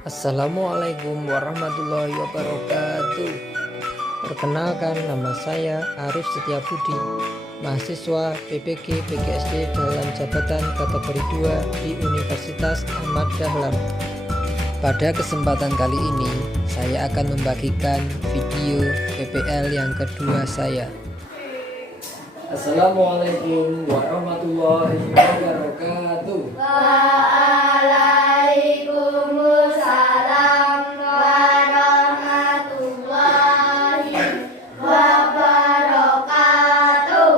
Assalamualaikum warahmatullahi wabarakatuh. Perkenalkan, nama saya Arif Setiabudi, mahasiswa PPG PGSD dalam jabatan kategori 2 di Universitas Ahmad Dahlan. Pada kesempatan kali ini, saya akan membagikan video PPL yang kedua saya. Assalamualaikum warahmatullahi wabarakatuh. Waalaikumsalam warahmatullahi wabarakatuh.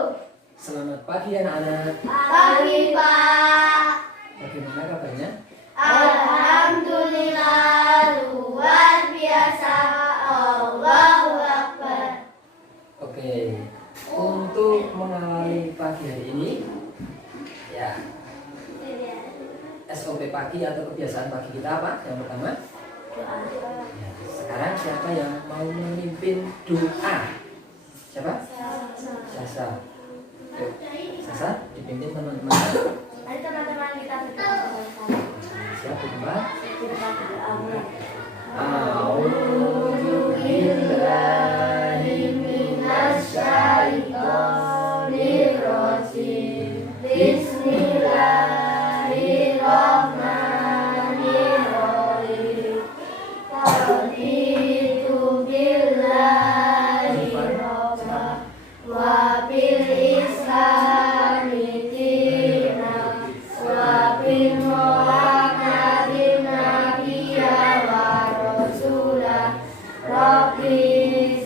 Selamat pagi anak-anak. Pagi Pak. Bagaimana kabarnya? Alhamdulillah luar biasa. Allahu Akbar. Oke, untuk mengawali pagi hari ini, ya, SOP pagi atau kebiasaan pagi kita apa? Yang pertama, ya, sekarang siapa yang mau memimpin doa? Siapa? Sasa. Yuk, Sasa dipimpin teman-teman. Mari teman-teman kita berdoa. Siap berdoa. Kita berdoa. A'udzu billahi minasyaitonir rajim. Bismillahirrahmanirrahim. Raditu billahi rabba wa bil islami dina wa bil muhammadin nabiyya wa rasulah. Rabbi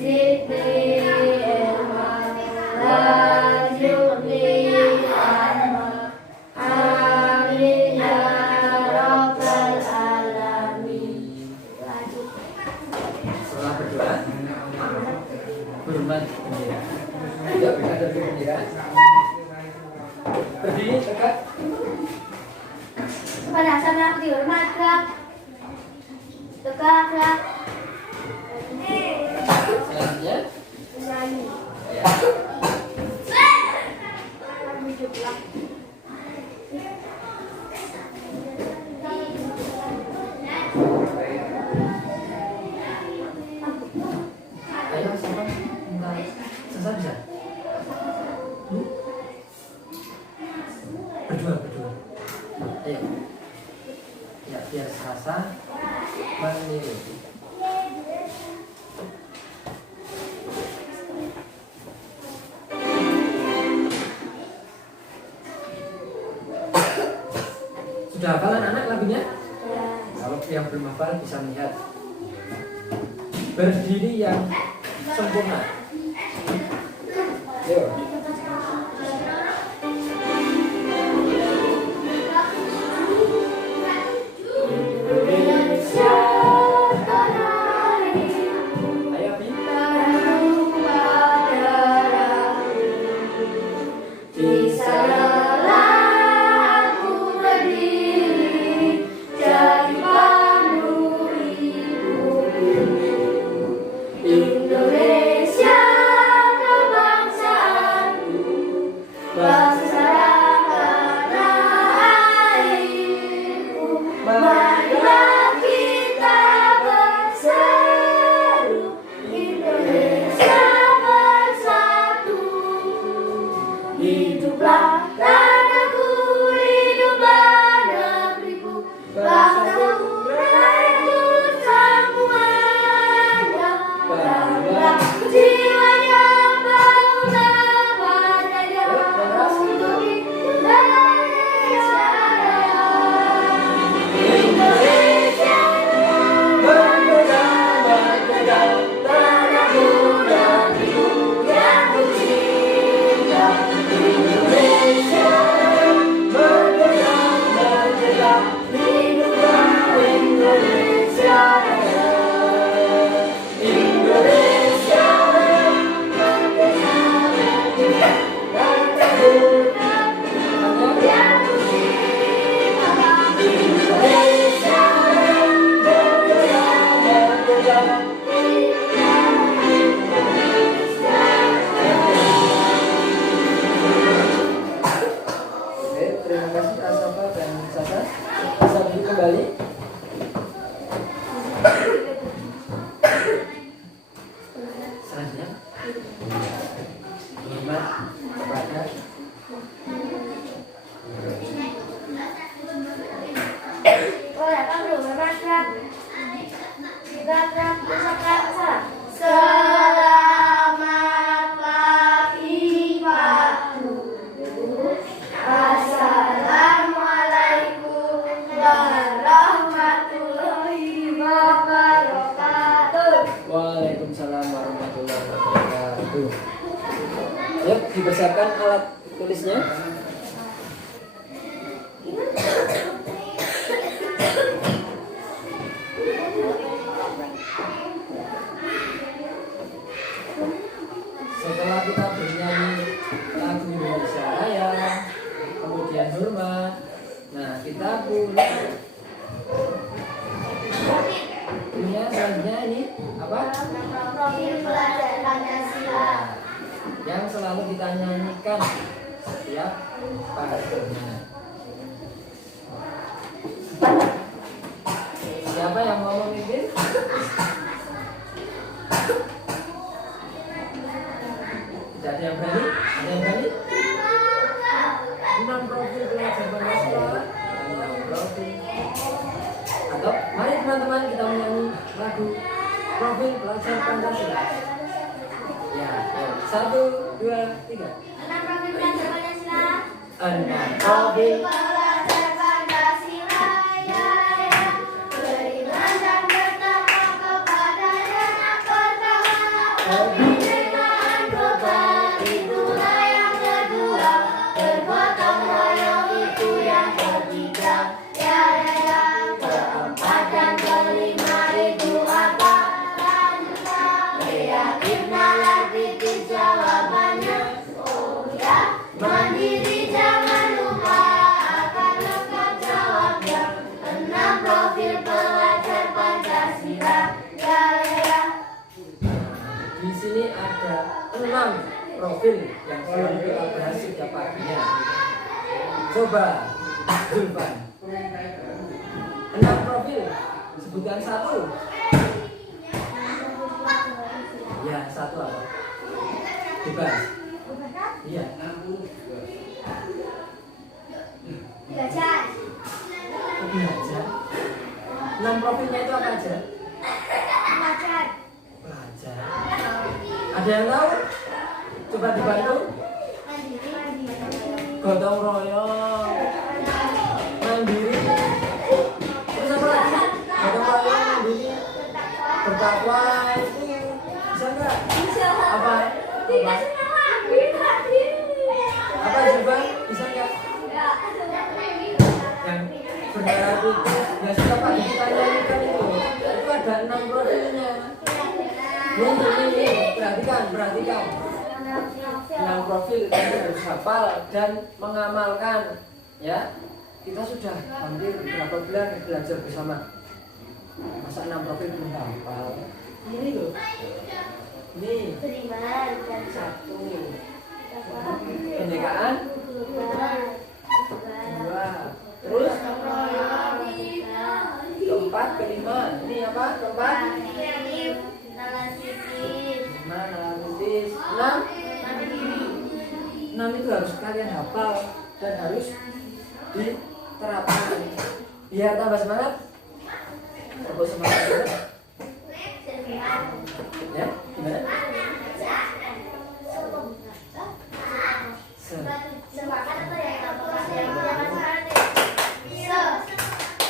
zidni ilma warzuqni ilma. Amin ya rabbal alamin. Setelah berdoa, hormat bendera. Yuk, ada bendera. Berdiri tegak. Pada saat aku dihormat, gerak. Tegak, gerak. Selanjutnya, Menyanyi. ya. Hiduplah. Ayo siapa? Minta Sasa bisa? Berdua. Ayo. Ya, biar Sasa meniru. Sudah hafal anak-anak lagunya? Kalau yang belum hafal bisa lihat. Berdiri yang sempurna. Yuk. Indonesia tanah airku, Ayo Bi. di sanalah aku berdiri, jadi pandu hidup. Indonesia kebangsaan Selanjutnya, hormat kepada Selamat pagi Pak Guru. Assalamualaikum warahmatullahi wabarakatuh. Waalaikumsalam warahmatullahi wabarakatuh. Yuk, dipersiapkan alat tulisnya. Setelah kita bernyanyi lagu Indonesia Raya, kemudian hormat, nah kita punya selanjutnya ini apa? Profil pelajar Pancasila. Yang selalu kita nyanyikan setiap paginya. Siapa yang mau memimpin? Tidak ada yang berani? Ada yang berani? 6 profil pelajar Pancasila. 6 profil. Atau mari teman-teman kita menyanyi lagu profil pelajar Pancasila. Ya, 1, 2, 3. 6 profil pelajar Pancasila. 6 Profil profil. pelajar Pancasila, ya, ya. Beriman dan bertakwa kepada yang pertama. Kebinekaan global itulah yang kedua. Bergotong royong itu yang ketiga. Ya, ya, ya. Keempat dan kelima itu apa? Lanjutkan. Kreatif, nalar, kritis jawabannya. Oh ya. Mandiri jangan lupa akan lengkap jawabnya. 6 profil pelajar Pancasila. Ya, ya, ya. Di sini ada 6 profil yang selalu kita bahas setiap paginya. Coba, Zulfan. 6 profil, sebutkan 1. Ya, 1 apa? Bebas. Iya. Belajar. Belajar. 6 profilnya itu apa aja? Belajar. Belajar. Ada yang tahu? Coba dibantu. Gotong royong, mandiri. Terus apa lagi? Gotong royong, mandiri, bertakwa itu bisa nggak? Bisa. Apa? Tidak Apa? semua bisa. Apa coba? Bisa nggak? Yang benar itu ya setiap pagi kita nyanyikan itu ada 6 profilnya. Ini, perhatikan. 6 profil kita harus hafal dan mengamalkan, ya. Kita sudah hampir berapa bulan belajar bersama. Masa 6 profil belum hafal? Ini loh. Ini Beriman dan 1. Kemerdekaan 2. Terus keempat, kelima. Ini apa? Keempat. 5, analitis. 6 itu harus kalian hafal dan harus diterapkan biar tambah semangat. Tambah semangat juga. Ya, gimana? semangat atau yang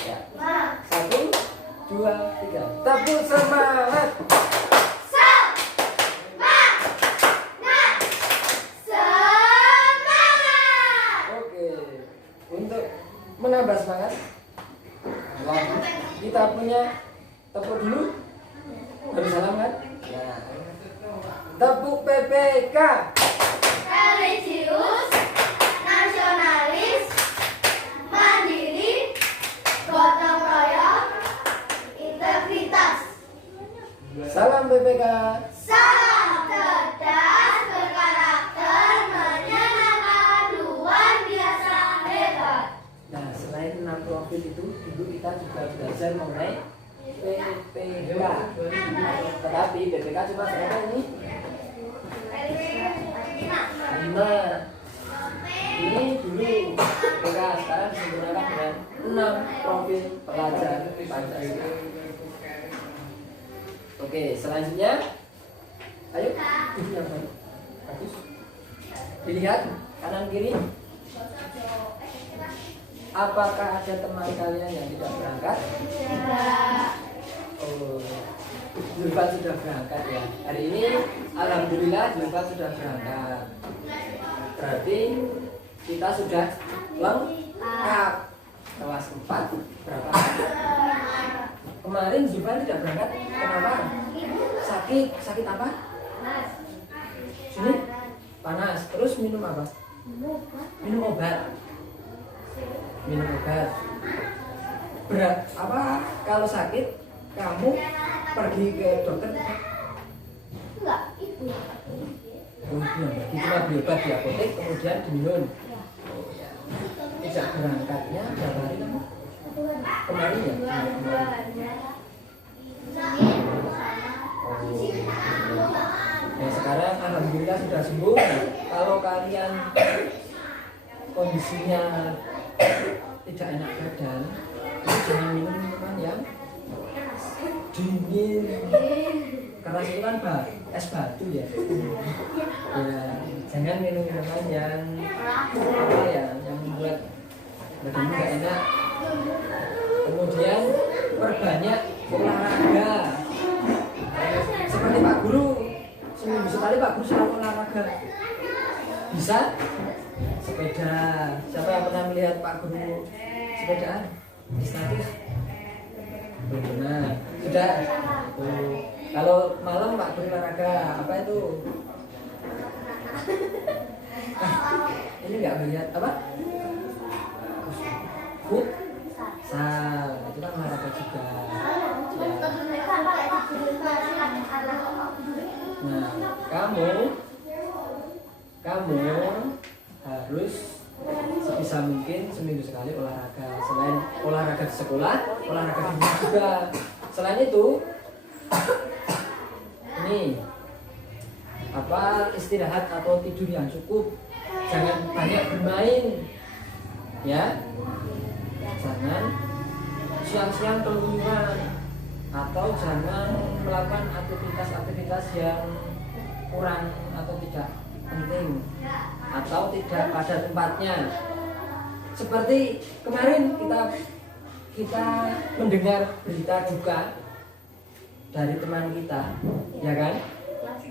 Ya. 1, 2, 3. Tepuk semangat. Oke. Untuk menambah semangat, kita punya tepuk dulu. Harus salam kan? Ya. Tepuk PPK. religius, nasionalis, mandiri, gotong royong, integritas. Salam PPK. Salam cerdas, berkarakter, menyenangkan, luar biasa hebat. Nah, selain 6 profil itu, dulu kita juga belajar mengenai PPK. Tetapi BPK cuma berapa ini? 5. Ini dulu BPK, sekarang disempurnakan dengan 6 profil pelajar Pancasila. Oke, selanjutnya ayo ini yang baru. Bagus. Dilihat kanan kiri. Apakah ada teman kalian yang tidak berangkat? Tidak. Oh, Zulfat sudah berangkat ya. Hari ini alhamdulillah Zulfat sudah berangkat. Berarti kita sudah lengkap. Kelas 4 berapa? Kemarin Zulfat tidak berangkat. Kenapa? Sakit apa? Sini? Panas. Terus minum apa? Minum obat. Berat apa? Kalau sakit kamu pergi ke dokter? Enggak, itu. Oh, cuma beli obat di apotek kemudian diminum. Oh, ya. Tidak berangkatnya berapa hari kamu? Kemarin ya? Nah, sekarang alhamdulillah sudah sembuh. Nah, kalau kalian kondisinya tidak enak badan, itu jangan minum minuman yang dingin. Keras itu kan es batu ya. Ya, jangan minum minuman yang apa ya, yang membuat badan tidak enak. Kemudian perbanyak olahraga. Seperti Pak Guru, seminggu sekali Pak Guru selalu olahraga. Bisa? Sepeda. Siapa yang pernah melihat Pak Guru sepedaan di status? Belum pernah. Sudah. Oh. Kalau malam Pak Guru olahraga apa itu? Ini nggak melihat apa? Futsal. Itu kan olahraga juga. Nah, kamu harus sebisa mungkin seminggu sekali olahraga. Selain olahraga di sekolah, olahraga di rumah juga. Selain itu, ini apa, istirahat atau tidur yang cukup. Jangan banyak bermain, ya. Jangan siang-siang keluyuran atau jangan melakukan aktivitas-aktivitas yang kurang atau tidak penting atau tidak pada tempatnya. Seperti kemarin kita mendengar berita duka dari teman kita, ya kan?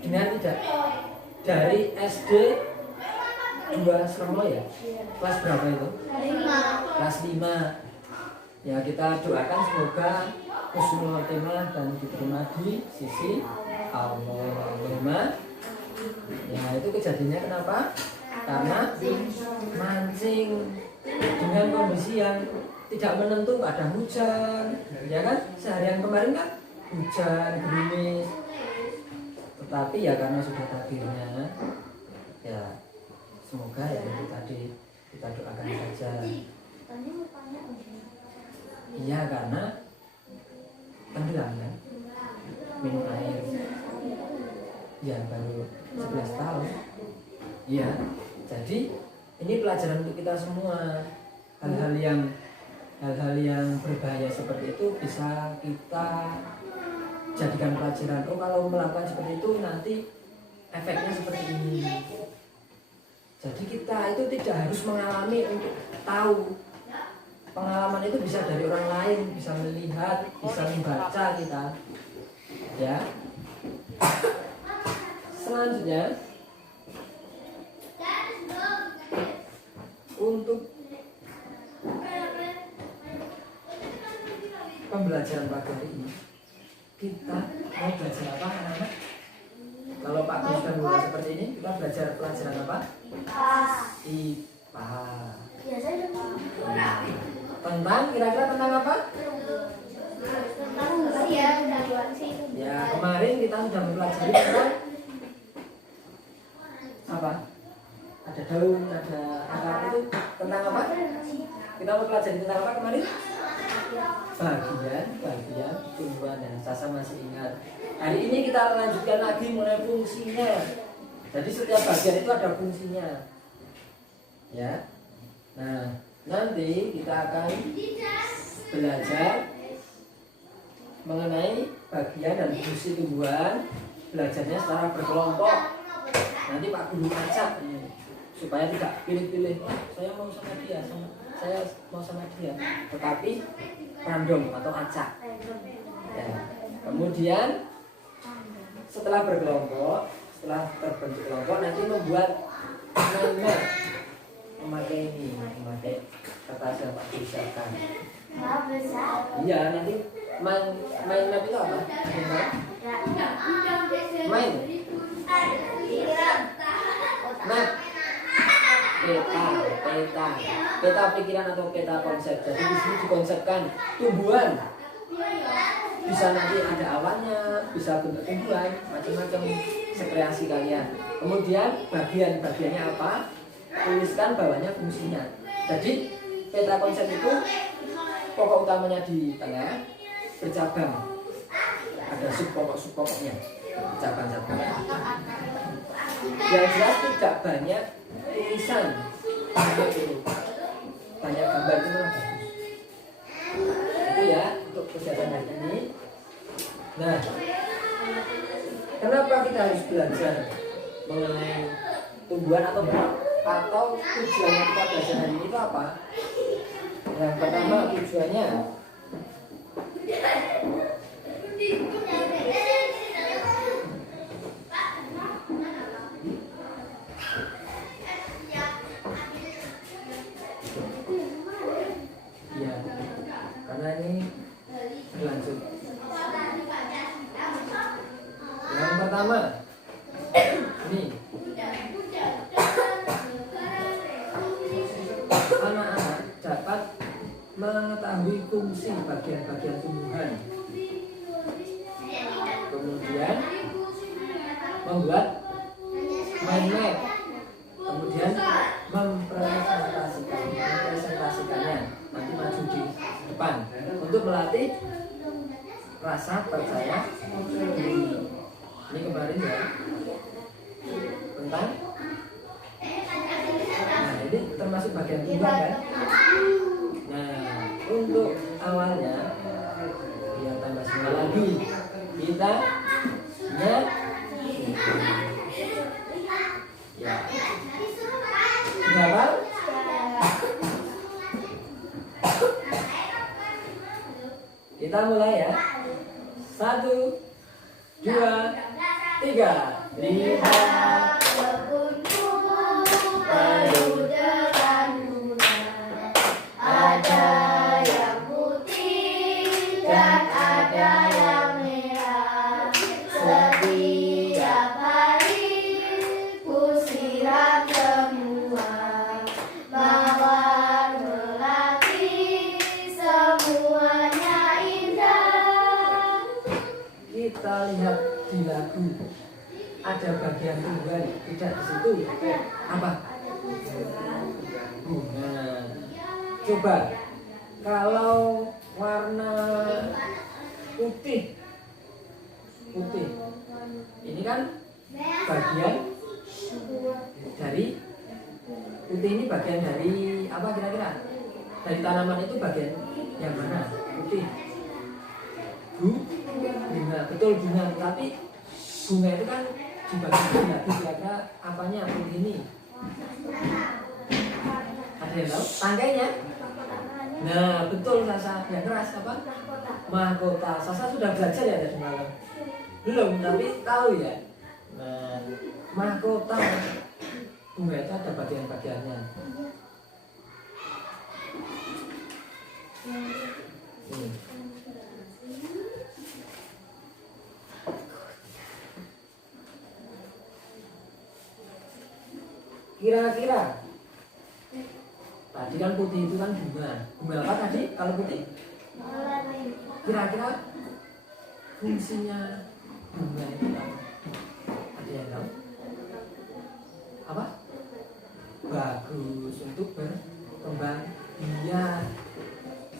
Dengar tidak? Dari SD 2 Sermo ya? Kelas berapa itu? Kelas 5. Ya, kita doakan semoga husnul khotimah dan diterima di sisi Allah. Ya, itu kejadiannya kenapa? Karena mancing dengan kondisi yang tidak menentu, ada hujan, ya kan? Seharian kemarin kan hujan, gerimis. Tetapi ya karena sudah takdirnya, ya semoga ya itu tadi kita doakan saja. Iya, karena tenggelam kan, minum air. Ya baru 11 tahun. Ya, jadi ini pelajaran untuk kita semua. Hal-hal yang berbahaya seperti itu bisa kita jadikan pelajaran. Oh, kalau melakukan seperti itu nanti efeknya seperti ini. Jadi kita itu tidak harus mengalami untuk tahu. Pengalaman itu bisa dari orang lain, bisa melihat, bisa membaca kita. Ya. Selanjutnya, untuk pembelajaran pagi hari ini, kita mau belajar apa, anak-anak? Kalau Pak Gus sudah mulai seperti ini, kita belajar pelajaran apa? IPA. Tentang, kira-kira tentang apa? Ya, kemarin kita sudah mempelajari tentang apa? Ada daun, ada akar, itu tentang apa? Kita mempelajari tentang apa kemarin? bagian tumbuhan. Dan Sasa masih ingat. Hari ini kita lanjutkan lagi mengenai fungsinya. Jadi setiap bagian itu ada fungsinya. Ya. Nah, nanti kita akan belajar mengenai bagian dan fungsi tumbuhan. Belajarnya secara berkelompok. Nanti Pak Guru acak supaya tidak pilih-pilih. Saya mau sama dia, saya mau sama dia. Tetapi random atau acak. Ya. Kemudian setelah berkelompok, setelah terbentuk kelompok, nanti membuat nama, memakai kertas yang Pak Guru siapkan. Iya, nanti main map itu apa? Main map, peta pikiran atau peta konsep. Jadi di sini dikonsepkan tumbuhan. Bisa nanti ada awannya, bisa bentuk tumbuhan, macam-macam sekreasi kalian. Kemudian bagiannya apa? Tuliskan bawahnya fungsinya. Jadi peta konsep itu pokok utamanya di tengah, bercabang. Ada subpokoknya, cabang-cabang. Yang jelas tidak banyak tulisan, banyak gambar itu malah bagus. Itu ya untuk kegiatan hari ini. Nah, kenapa kita harus belajar mengenai tumbuhan atau tujuannya kita belajar hari ini itu apa? Yang pertama tujuannya ya, karena ini berlanjut. Yang pertama ini anak-anak dapat mengetahui fungsi bagian-bagian tumbuhan. Kemudian membuat mind map. Kemudian mempresentasikannya nanti maju di depan untuk melatih rasa percaya diri. Ini kemarin ya tentang, nah ini termasuk bagian tumbuhan kan. Nah, untuk awalnya biar tambah semangat lagi, kita ya berapa? Kita mulai ya. 1, 2, 3. Lihat kebunku penuh dengan bunga, ada yang putih dan ada yang merah. Setiap hari ku siram semua, mawar melati semuanya indah. kita lihat di lagu ada bagian tumbuhan tidak di situ apa? Bunga. Coba kalau warna putih ini kan bagian dari putih, ini bagian dari apa kira-kira? Dari tanaman itu bagian yang mana? Putih. Bunga, betul bunga. Tapi bunga itu kan dibagi lagi kira-kira apanya putih ini? Ada yang tahu? Tangkainya? Nah betul Sasa. Yang keras apa? Mahkota. Sasa sudah belajar ya dari malam? Belum, tapi tahu ya. Nah, mahkota bunga itu ada bagian-bagiannya. Ini. Kira-kira tadi kan putih itu kan bunga apa tadi kalau putih? Kira-kira fungsinya bunga itu apa? Ada yang tahu? Apa? Bagus untuk berkembang biak.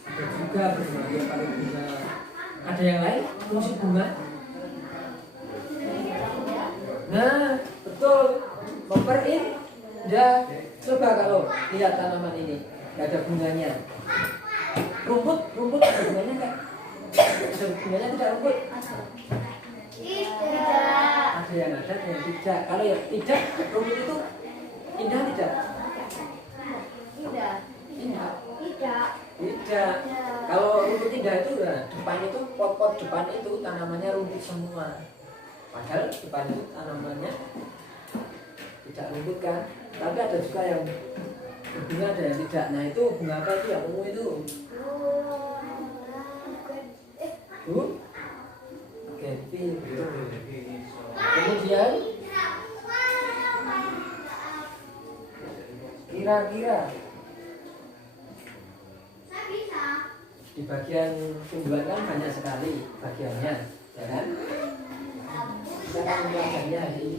Ada juga juga berbahagia kalau bunga. Ada yang lain fungsi bunga? Nah, betul. Memperindah. Coba kalau lihat tanaman ini, nggak ada bunganya. Rumput ada bunganya nggak? Ada bunganya tidak rumput? Tidak. Ada yang tidak. Kalau yang tidak, rumput itu indah tidak? Tidak. Indah. Tidak. Tidak. Kalau rumput indah itu, nah, depan itu pot-pot depan itu tanamannya rumput semua. Padahal depan itu tanamannya tidak rumput kan. Tapi ada juga yang berbunga, ada yang tidak. Nah itu bunga apa itu yang ungu itu? Genti. Kemudian kira-kira di bagian tumbuhan kan banyak sekali bagiannya, ya kan? Kita akan mempelajarinya hari ini.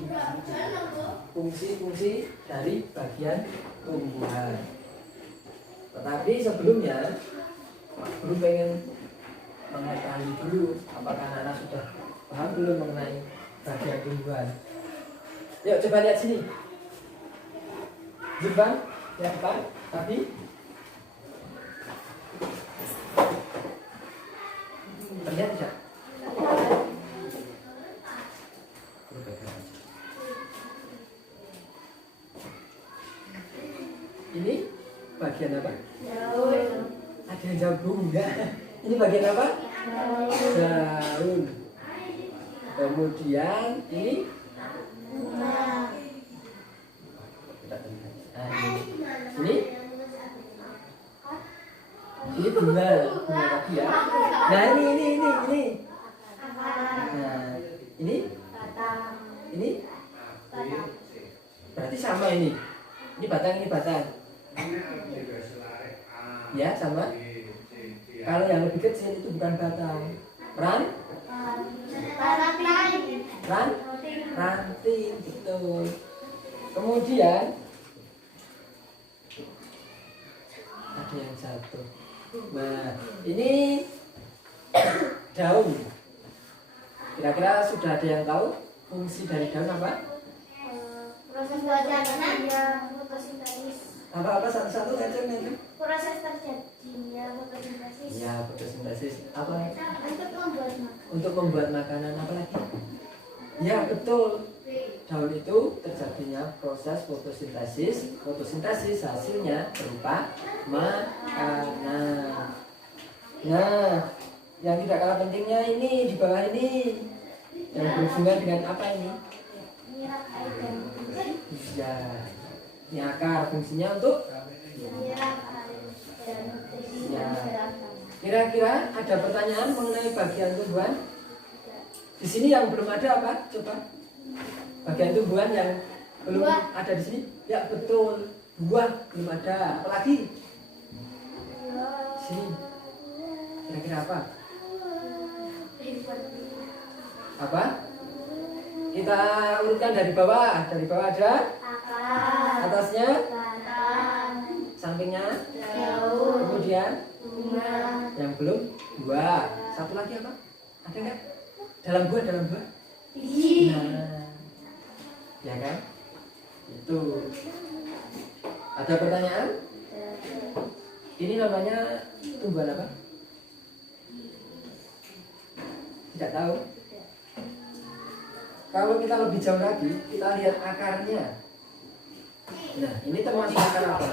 Fungsi-fungsi dari bagian tumbuhan. Tetapi sebelumnya, belum pengen mengetahui dulu apakah anak-anak sudah paham belum mengenai bagian tumbuhan. Yuk coba lihat sini. Depan, lihat depan, tapi terlihat tidak? Ini bagian apa? Daun. Ada yang jambung enggak? Ini bagian apa? Daun. Kemudian ini Bunga. tidak terlihat. Ini bunga tadi ya. Nah ini. Nah ini Batang. ini Batang. berarti sama ini. Ini batang. Ya sama. Kalau yang lebih kecil itu bukan batang, ranting, betul. Kemudian ada yang jatuh. Nah ini daun. Kira-kira sudah ada yang tahu fungsi dari daun apa? Proses terjadinya fotosintesis. Apa satu-satu aja nih? Proses terjadinya fotosintesis. Ya, fotosintesis. Apa? Untuk membuat makanan. Untuk membuat makanan apa lagi? Ya, betul. Daun itu terjadinya proses fotosintesis. Fotosintesis hasilnya berupa makanan. Nah, yang tidak kalah pentingnya ini di bawah ini. Yang berhubungan dengan apa ini? Menyerap air dan nutrisi. Ya, ini akar, fungsinya untuk Menyerap air dan nutrisi Ya. yang berasal. kira-kira ada pertanyaan mengenai bagian tumbuhan? Di sini yang belum ada apa? Coba. Bagian tumbuhan yang belum Buah. ada di sini? Ya betul. Buah belum ada. Apalagi? Sini. Kira-kira apa? Apa? Kita urutkan dari bawah. Dari bawah ada. Akar. Atasnya. Batang. Sampingnya. Daun. Kemudian. Bunga. Yang belum. Buah. Satu lagi apa? Ada nggak? Dalam buah. Biji. Nah, ya kan? Itu. Ada pertanyaan? Ini namanya tumbuhan apa? Tidak tahu. Kalau kita lebih jauh lagi, kita lihat akarnya. Nah, ini termasuk akar apa?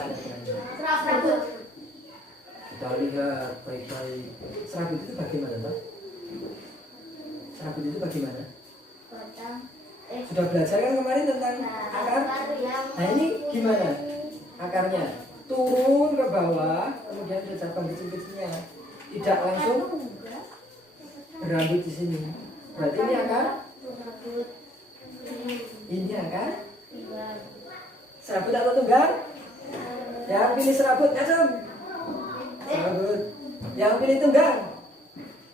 Serabut. Kita lihat baik-baik. Serabut itu bagaimana, Pak? Serabut itu bagaimana? Batang. Sudah belajar kan kemarin tentang akar? Nah ini gimana akarnya? Turun ke bawah, kemudian ada cabang kecil-kecilnya. Tidak langsung berambut di sini. Berarti ini akar? Serabut. Ini akar? Serabut atau tunggal? Yang pilih serabut, kacung. Serabut. Yang pilih tunggal?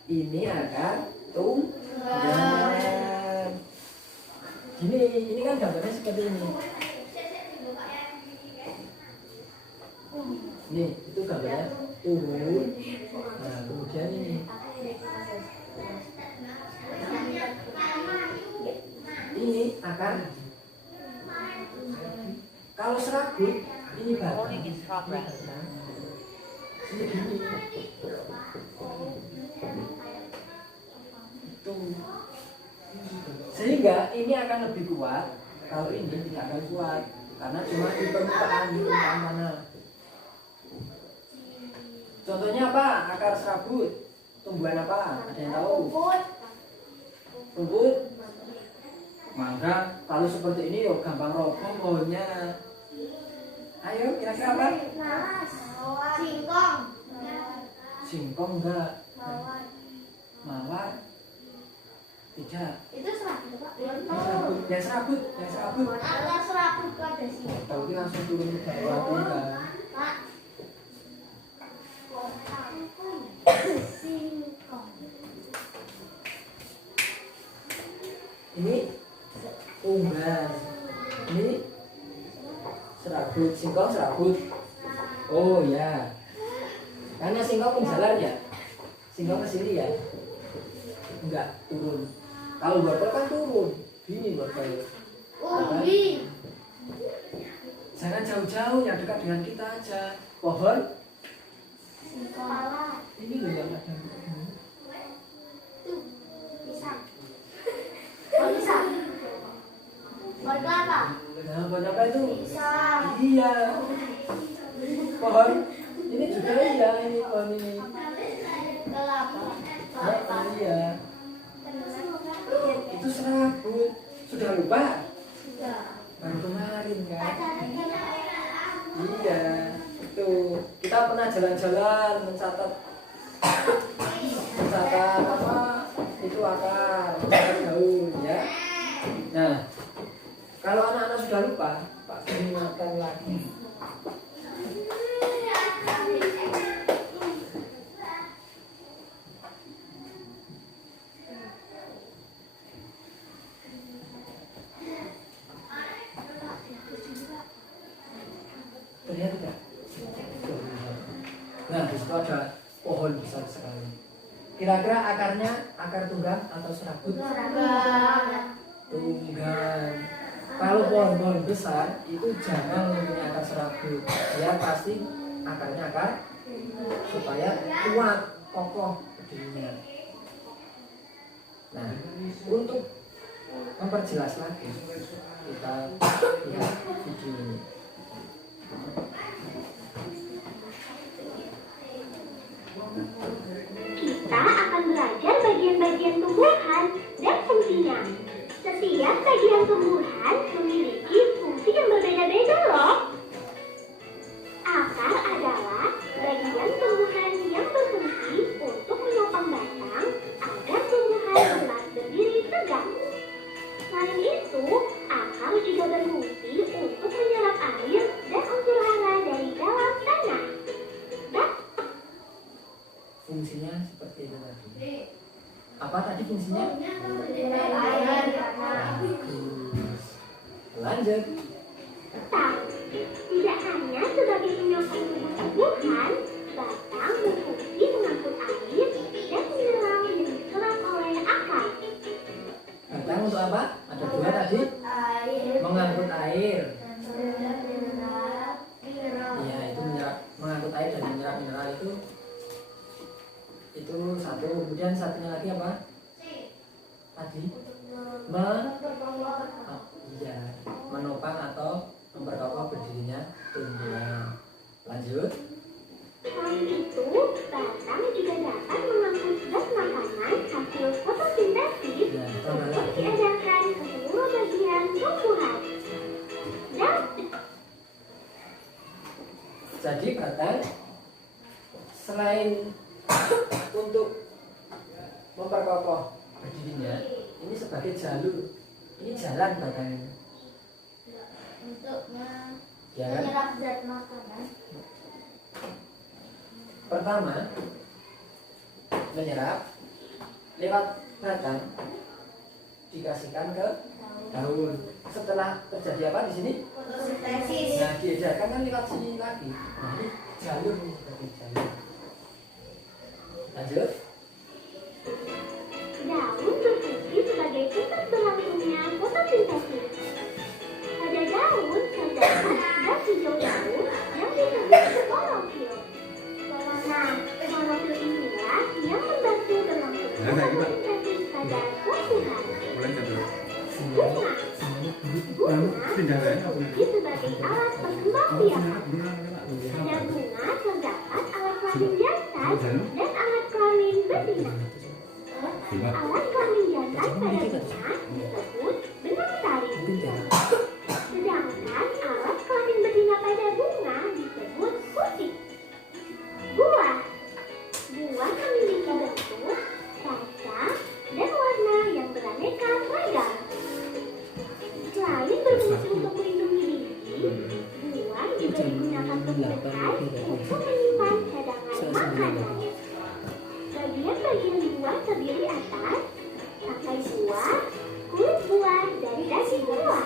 Ini akar tunggal. Ini kan gambarnya seperti ini. Nih, itu gambarnya turun. Nah, akar. Kalau serabut ini batang. Recording in progress. Ini gini. Tuh. Sehingga ini akan lebih kuat. Kalau ini tidak akan kuat karena cuma di permukaan tanah. Contohnya apa? Akar serabut. Tumbuhan apa? Ada yang tahu? Rumput. Maka kalau seperti ini yuk gampang roboh pohonnya. Ayo kira-kira apa? Singkong. Singkong enggak? Mawar? Tidak. Itu serabut, Pak. Yang serabut. Ada serabut kok ada sih. Tahu dia langsung turun ke bawah kan? Pak. Singkong. Ini unggas. Ini serabut. Singkong serabut. Oh ya. Karena singkong menjalar ya. Singkong ke sini ya. Enggak turun. Kalau wortel kan turun. Gini wortel. Umbi. Jangan jauh-jauh, yang dekat dengan kita aja. Pohon. Singkong. Ini loh yang ada. Tuh. Pisang. Pohon pisang. Pohon kelapa. Nah, pohon apa itu? Pisang. Iya. Pohon. Ini juga iya, ini pohon ini. Kelapa. Nah, iya. Itu serabut. Sudah lupa? Baru kemarin kan? Iya. Itu kita pernah jalan-jalan mencatat apa? Itu akar daun ya. Nah, kalau anak-anak sudah lupa, Pak ingatkan lagi. Terlihat tidak? Nah, di situ ada pohon besar sekali. Kira-kira akarnya akar tunggang atau serabut? Tunggang. Kalau pohon-pohon besar itu jangan mempunyai akar serabut. Dia pasti akarnya akar supaya kuat, kokoh berdirinya. Nah, untuk memperjelas lagi kita lihat video ini. Kita akan belajar bagian-bagian tumbuhan dan fungsinya. Setiap bagian tumbuhan memiliki fungsi yang berbeda-beda loh. Akar adalah bagian tumbuhan yang berfungsi untuk menopang batang agar tumbuhan dapat berdiri tegak. Selain itu, akar juga berfungsi untuk menyerap air dan unsur hara dari dalam tanah. Fungsinya seperti itu tadi. Apa tadi fungsinya? Bagus. Lanjut. Tapi tidak hanya sebagai penyokong tumbuh-tumbuhan, batang berfungsi mengangkut air dan mineral yang diserap oleh akar. Batang untuk apa? Ada dua tadi. Mengangkut air. Iya, itu menyerap, mengangkut air dan menyerap mineral itu satu. Kemudian satunya lagi apa? Tadi iya, menopang atau memperkokoh berdirinya tumbuhan. Lanjut. Selain itu, batang juga dapat mengangkut gas makanan hasil fotosintesis Ya, untuk tambah lagi. diedarkan ke seluruh bagian tumbuhan. Dan Jadi batang selain untuk memperkokoh berdirinya, ini sebagai jalur. Ini jalan batangnya. Untuk Ya kan? menyerap zat makanan. Pertama, menyerap lewat batang dikasihkan ke daun. Setelah terjadi apa di sini? Fotosintesis. Nah, diedarkan kan lewat sini lagi. Nah, ini jalur nih seperti jalur. Lanjut. daun berfungsi sebagai pusat berlangsungnya fotosintesis. pada tumbuhan. Bunga berfungsi sebagai alat perkembangbiakan. Pada bunga terdapat alat kelamin jantan dan alat kelamin betina. Alat kelamin jantan pada bunga disebut benang sari. Sedangkan alat kelamin betina pada bunga disebut putik. Buah memiliki bentuk, rasa, dan warna yang beraneka ragam. Selain berfungsi untuk melindungi diri, buah juga digunakan pembukaan untuk menyimpan cadangan makanan. Bagian-bagian buah terdiri atas tangkai buah, kulit buah, dan daging buah.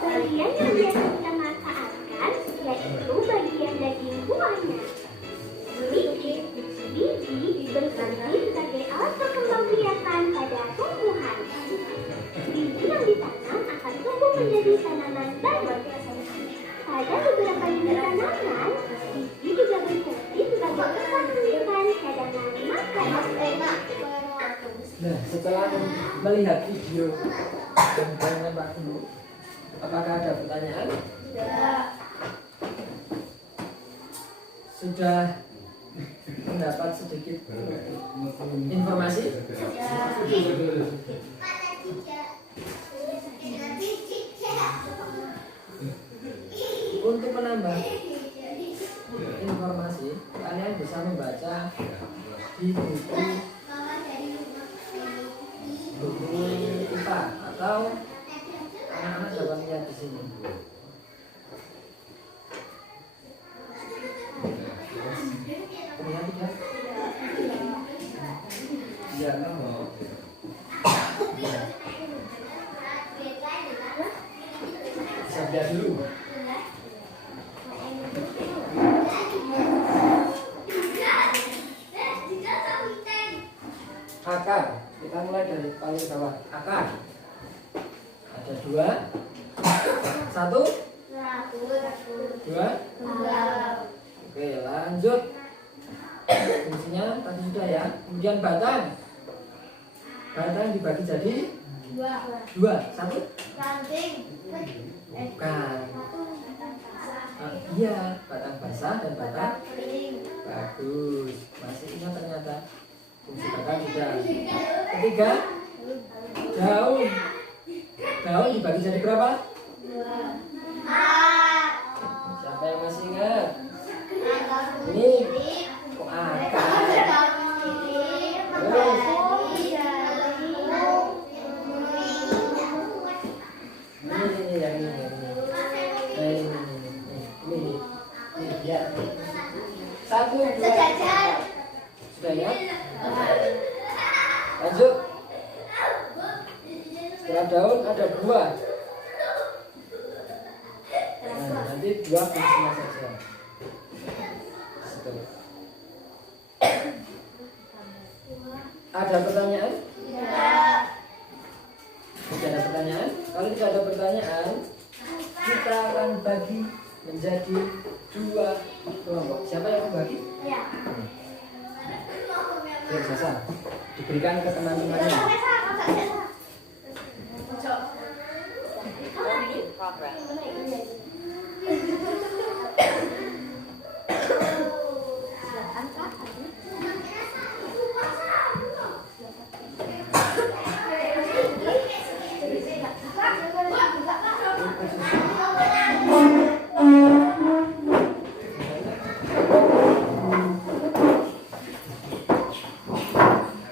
Bagian yang biasa kita manfaatkan yaitu bagian daging buahnya. Biji berfungsi sebagai alat perkembangbiakan pada tumbuhan. Biji yang ditanam akan tumbuh menjadi tanaman baru. Pada beberapa jenis tanaman, biji juga berfungsi sebagai tempat menyimpan cadangan makanan. Nah, setelah melihat video yang Pak Guru, apakah ada pertanyaan? Sudah mendapat sedikit informasi? Untuk menambah informasi, kalian bisa membaca di buku IPA atau anak-anak dapat lihat di sini. Terlihat tidak? Ya, bisa lihat dulu. Akar, kita mulai dari paling bawah. Akar ada 2, 1, 2. Oke, lanjut. Fungsinya tadi sudah ya. Kemudian batang dibagi jadi 2. 1. Bukan. Iya, batang basah dan batang bagus. Masih ingat ternyata. Fungsi batang sudah. Ketiga, daun dibagi jadi berapa? 2. Siapa yang masih ingat? Ini kok akar? Terus ini yang ini. Ya. 1, 2. Sudah ya? Lanjut. Setelah daun ada buah. Nah, nanti buah fungsinya saja. Ada pertanyaan? Tidak ada pertanyaan? Kalau tidak ada pertanyaan, kita akan bagi menjadi 2 kelompok. Siapa yang membagi? Ya. Ya, Sasa. Diberikan ke teman-temannya.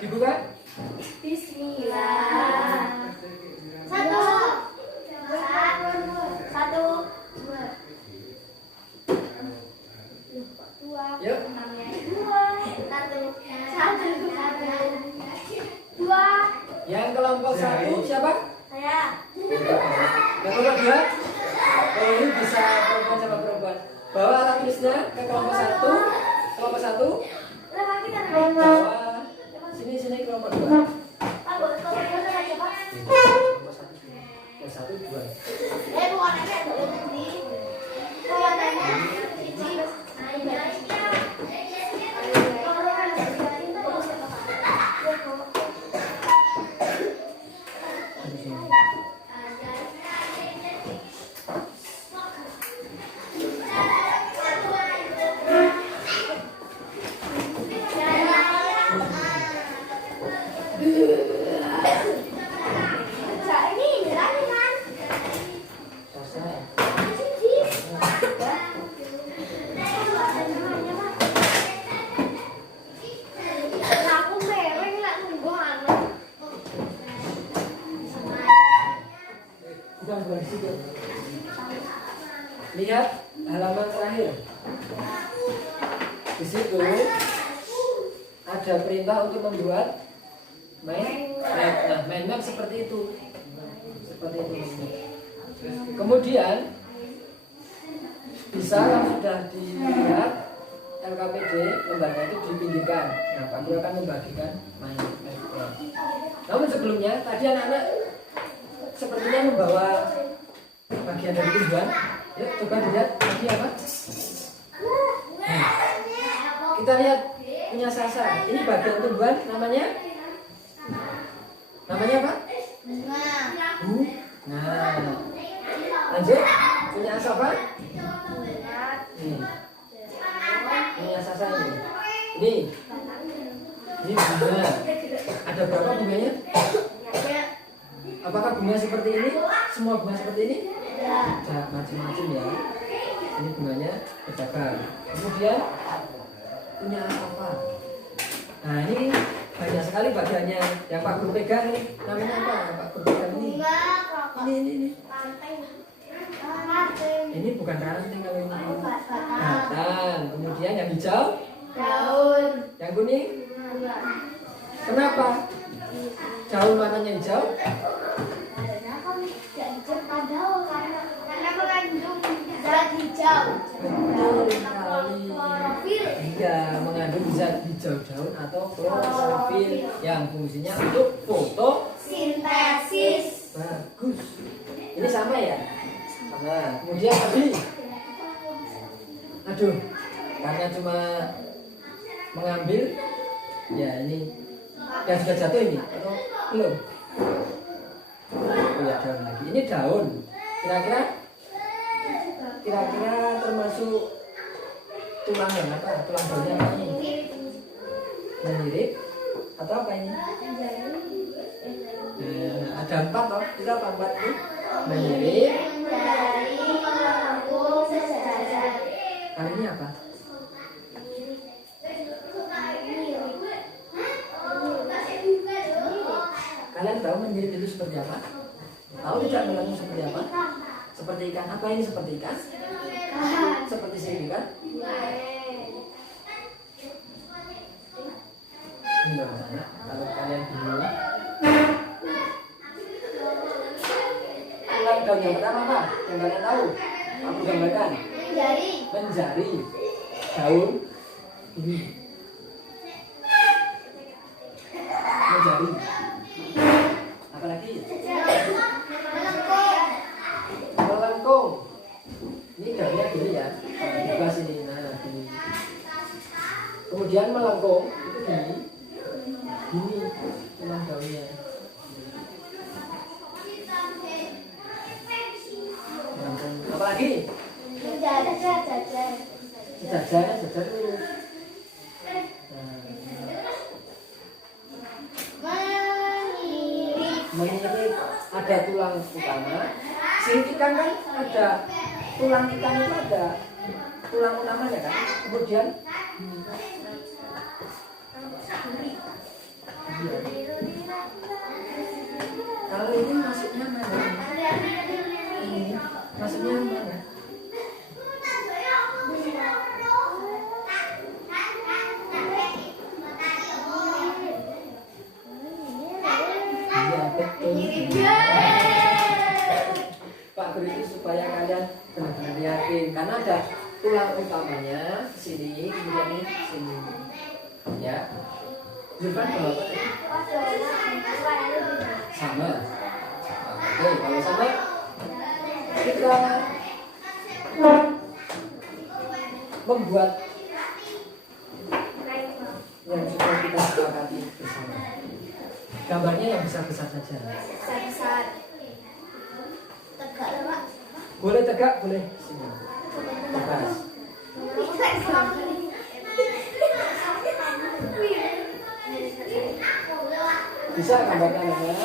Dibuka. Bismillah. 1, 2. Yuk. 2. Yang kelompok 1 siapa? Saya. Yang kelompok 2? Oh, ini bisa perempuan sama perempuan. Bawa alat tulisnya ke kelompok 1. Kelompok 1. Bawa sini kelompok 2. Kelompok 1, 2. gambar di situ. Lihat halaman terakhir. Di situ ada perintah untuk membuat mind map. Nah, mind map seperti itu. Seperti itu. Kemudian bisa yang sudah dilihat LKPD lembaga itu dipinggirkan. Nah, Pak Guru akan membagikan mind map. Namun sebelumnya tadi anak-anak sepertinya membawa bagian dari tujuan. Yuk coba lihat tadi apa? Nah, kita lihat punya Sasa. Ini bagian tujuan namanya apa? Nah, lanjut punya Safa. Punya Sasa ini. Ini bunga. Ada berapa bunganya? Apakah bunga seperti ini? Semua bunga seperti ini? Ada macam-macam ya. Ini bunganya bercabang. Kemudian punya apa? Nah ini banyak sekali bagiannya. Yang Pak Guru pegang ini namanya apa? Yang Pak Guru pegang ini. Ini. Ini bukan ranting kalau ini. Batang. Kemudian yang hijau? Daun. Yang kuning? Kenapa? Daun warnanya hijau? Karena mengandung zat hijau. Betul sekali. Iya, mengandung zat hijau daun atau klorofil yang fungsinya untuk Fotosintesis. bagus. Ini sama ya? Sama. Kemudian tadi, aduh, karena cuma mengambil, ya ini yang sudah jatuh ini atau belum? Oh ya daun lagi. Ini daun. Kira-kira termasuk tulang yang apa? Tulang daunnya apa ini? Menirip atau apa ini? Ada 4 toh. Kita apa 4 itu? Menirip. Dari melengkung sejajar. Kali ini apa? Kalian tahu menirip itu seperti apa? Tahu tidak melengkung seperti apa? Seperti ikan. Apa ini seperti ikan? Seperti sini kan? Enggak, kalau kalian bingung. Ulang daun yang pertama apa? Yang kalian tahu? Aku gambarkan. Menjari. Daun ini. Menjari. Apalagi? Melengkung. Ini daunnya gini ya. Di sini. Nah, gini. Kemudian melengkung itu gini. Gini tulang daunnya. Melengkung. Apalagi? Jajar dulu. Menirip ada tulang utama. Sirip ikan kan ada tulang ikan itu ada tulang utamanya kan. Kemudian kalau ini masuknya mana? Ini masuknya mana? Iya betul. Pak Guru itu supaya kalian benar-benar yakin karena ada tulang utamanya sini, kemudian ini sini. Ya. Zulfan kalau apa tadi? Sama. Oke, kalau sama kita membuat yang sudah kita sepakati bersama. Gambarnya yang besar-besar saja. Besar-besar. Tegak lah, Pak. Boleh tegak, boleh sini. Bebas. Bisa gambarkan ya?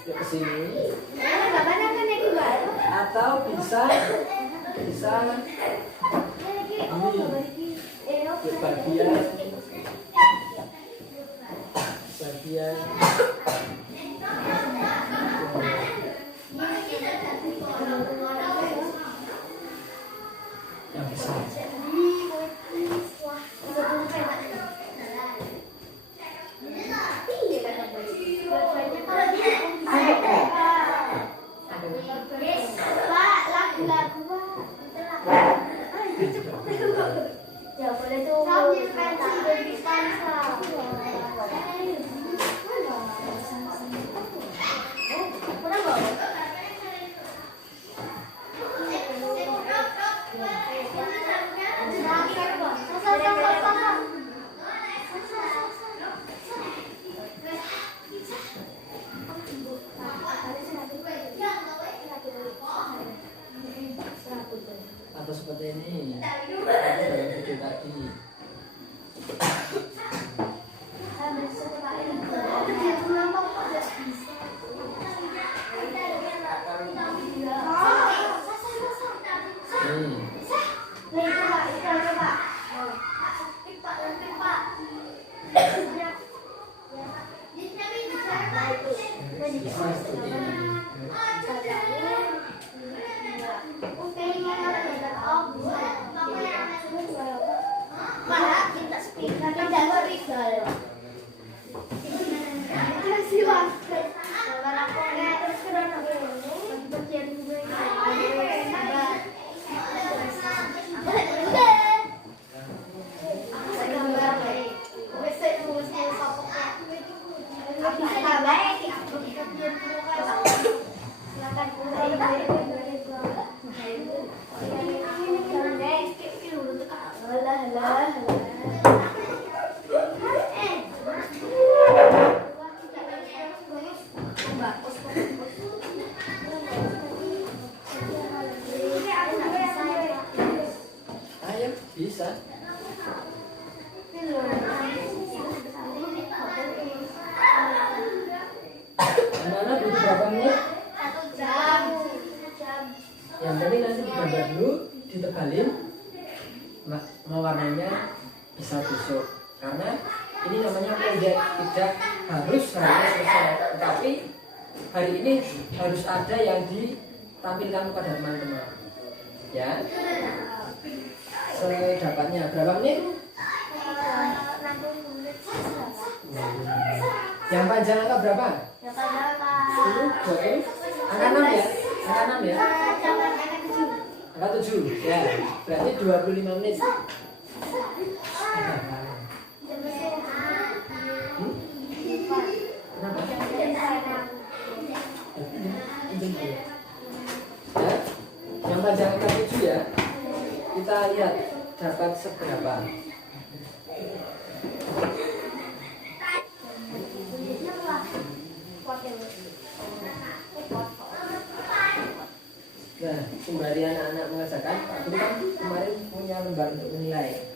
Yuk ke sini. Atau bisa ini bagian kemudian yang besar. Ya boleh tuh. Atau seperti ini dalam video tadi. Bisa seperti ini. Ayo, bisa. Anak-anak butuh berapa menit? 1 jam. Yang penting nanti digambar dulu, ditebalin, mewarnanya bisa besok. Karena ini namanya proyek, tidak harus hari ini selesai. Tetapi hari ini harus ada yang ditampilkan kepada teman-teman. Ya, sedapatnya berapa menit? 60 menit. Yang panjang angka berapa? Ya kan 10, 20, angka 6 ya? Angka 6 ya? jangan enak 7. Angka 7 ya, berarti 25 menit. Kenapa? Ya, yang panjang angka 7 ya. Kita lihat dapat seberapa. Nah, sembari anak-anak mengerjakan, Pak Guru kan kemarin punya lembar untuk menilai.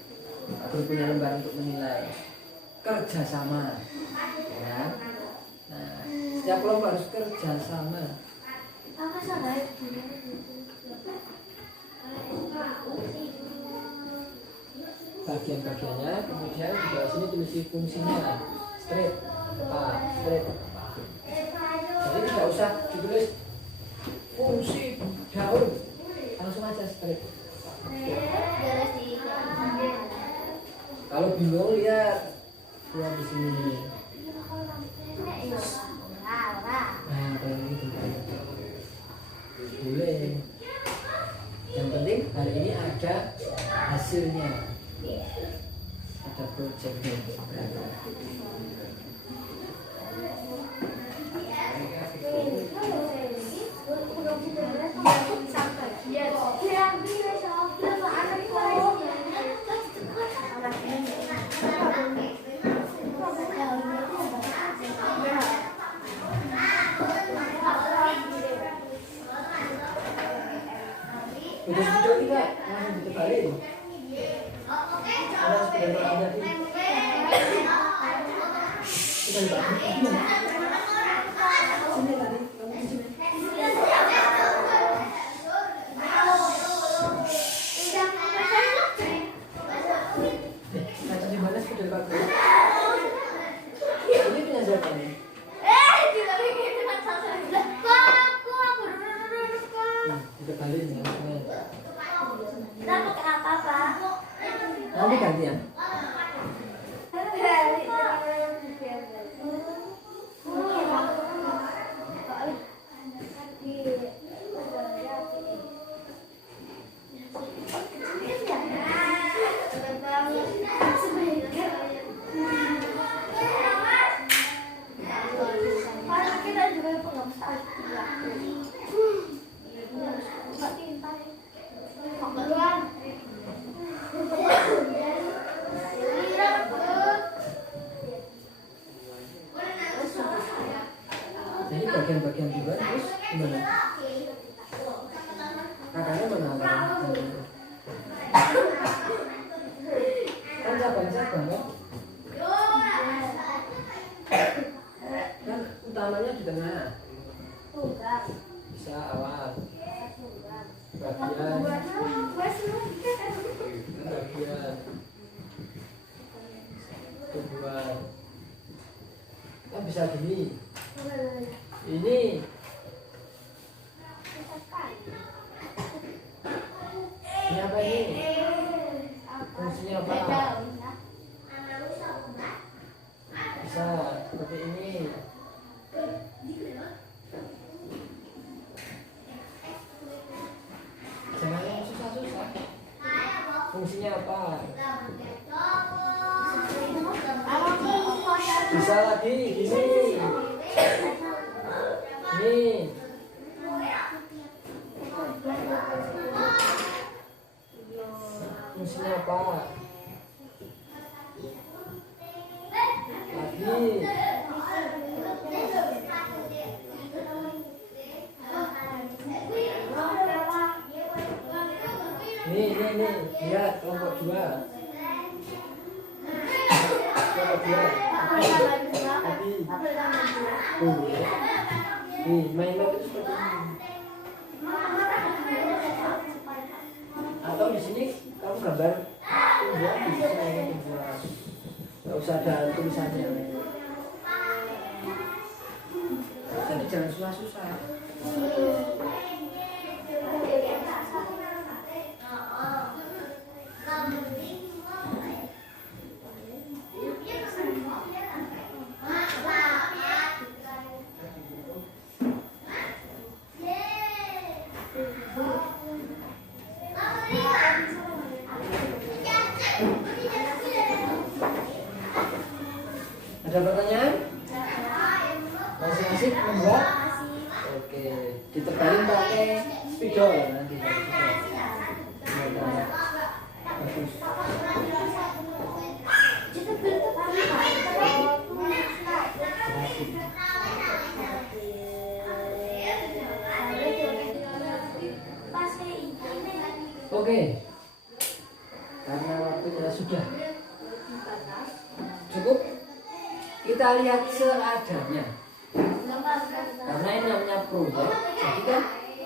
Pak Guru punya lembar untuk menilai kerjasama. Ya. Nah, setiap kelompok harus kerjasama. Apa salah? Bagian-bagiannya, kemudian di bawah sini tulis fungsinya. Straight, straight. Jadi tidak usah ditulis fungsi daun, langsung aja straight. Kalau bingung lihat di sini. Nah, kalau gitu boleh. Yang penting hari ini ada hasilnya, ada proyeknya untuk berangkat. Udah video kita langsung ditebalin. Ada sepeda tadi. Kita lihat. Sini tadi, kamu di sini. Kaca di mana sepeda bagus? Ini punya siapa? gantian. Jadi bagian-bagian juga terus gimana? Kakaknya mana kakaknya? Kan cabang-cabang kan? Kan utamanya di tengah. Bisa awal. Bagian. Bagian. Tumbuhan. Kan bisa gini. Ini. Ini apa ini? Fungsinya apa? Bisa seperti ini. Jangan yang susah-susah. Fungsinya apa? Bisa lagi gini. Nih. Fungsinya apa? Lagi. Nih, lihat kelompok 2. Kelompok 2. Tadi. Nih, main-main itu seperti ini. Atau di sini kamu gambar tumbuhan di sini tumbuhan. Nggak usah ada tulisannya. Jadi jangan susah-susah. Ada pertanyaan? Masih asik membuat? Oke, ditebalin pakai spidol nanti. Bagus. Oke, karena waktunya sudah cukup, kita lihat seadanya. Karena ini namanya proyek, jadi kan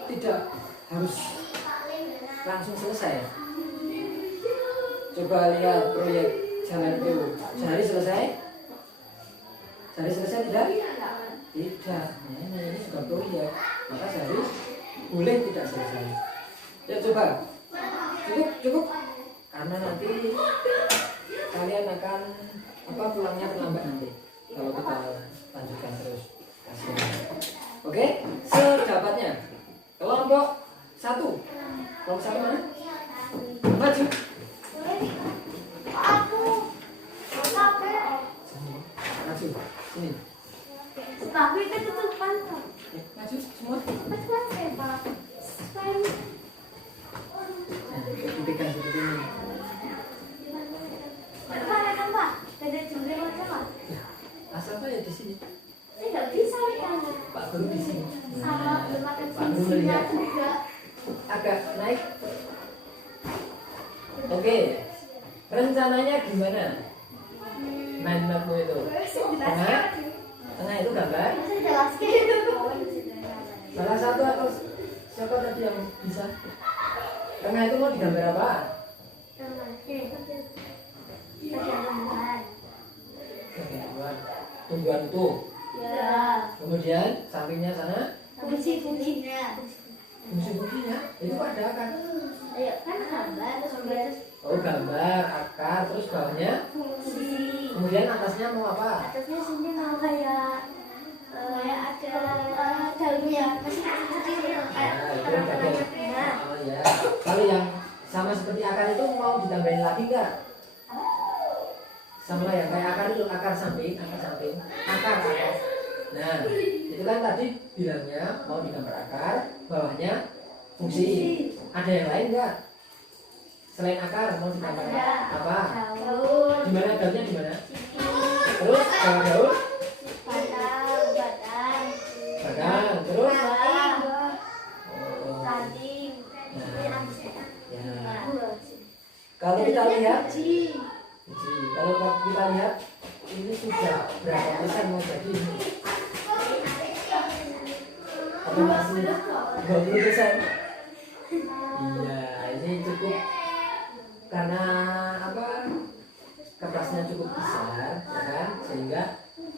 tidak harus langsung selesai. Coba lihat proyek jalan itu sehari selesai? Sehari selesai tidak? Tidak. Nah, ini juga proyek, maka sehari boleh tidak selesai. Ya coba. Cukup. Karena nanti kalian akan pulangnya terlambat nanti kalau kita lanjutkan terus hasilnya. Oke, sedapatnya. Kelompok 1. Kelompok 1 mana? Maju. Maju. Sini. Tapi itu tutupan. Maju semua. Nah, dipegang seperti ini. Asal ya di sini. Tidak bisa kan? Pak Guru di sini. Sama bermakan Pak Guru melihat juga. agak naik. Oke. Rencananya gimana? Main mapmu itu. Tengah itu gambar. Salah satu atau siapa tadi yang bisa? Tengah itu mau digambar apa? Tumbuhan itu. Ya. Kemudian sampingnya sana. Fungsinya. Fungsi-fungsinya itu ada kan? Ayo kan gambar terus Oh, gambar, akar, terus bawahnya. fungsi. Kemudian atasnya mau apa? Atasnya sini mau kayak ada daunnya masih kecil kayak Nah, itu tengah-tengahnya bagian. bunga. Oh ya. Kalau yang sama seperti akar itu mau ditambahin lagi nggak? Sama yang kayak akar itu, akar samping, akar. Nah, itu kan tadi bilangnya mau digambar akar, bawahnya fungsi. Ada yang lain nggak? Selain akar mau digambar apa? Daun, Di mana daunnya di mana? Terus bawah daun, badan, terus. Oh. ranting. Nah, ya. Kalau kita lihat, kalau kita lihat ini sudah berapa persen mau jadi ini? Apa masih 20%? Iya, ini cukup karena apa? Kertasnya cukup besar, ya kan? Sehingga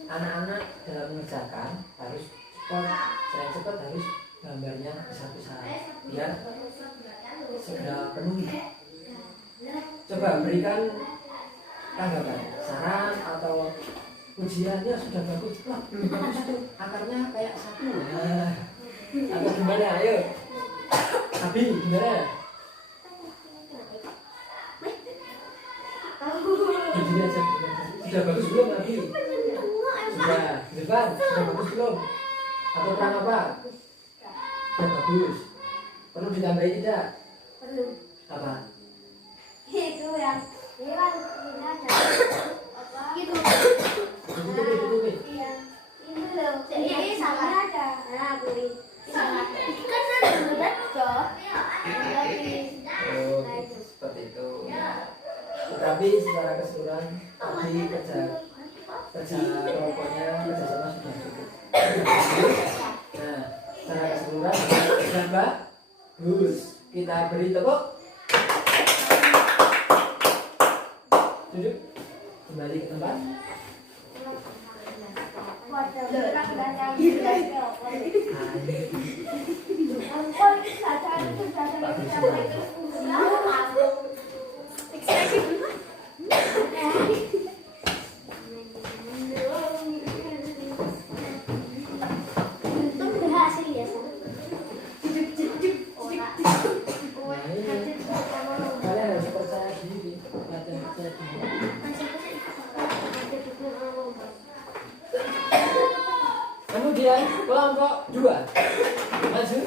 anak-anak dalam mengerjakan harus cepat harus gambarnya besar-besar biar segera penuhi. Coba berikan tanggapan, saran atau ujiannya sudah bagus, wah belum bagus tuh akarnya kayak sapu. Nah, atau gimana? Ayo, Abi gimana? Begini aja, sudah bagus belum Abi? Sudah, depan sudah bagus belum? Atau kurang apa? Sudah bagus. Perlu ditambahin tidak? Perlu. Apa? Itu yang ini kan ini ada apa? Gitu. Tutupi. Iya. Ini loh. Ini sama ada. Nah, beli. Sama. Kan ada berat kok. Oh, seperti itu. Tapi secara keseluruhan tadi kerja kelompoknya kerjasama sudah cukup. Nah, secara keseluruhan sudah bagus. Kita beri tepuk. Duduk. Kembali ke tempat. Waduh, berat yang gitu. Untung berhasil ya, San. Kalian harus percaya diri. Latihan percaya diri. Kemudian kelompok 2 maju.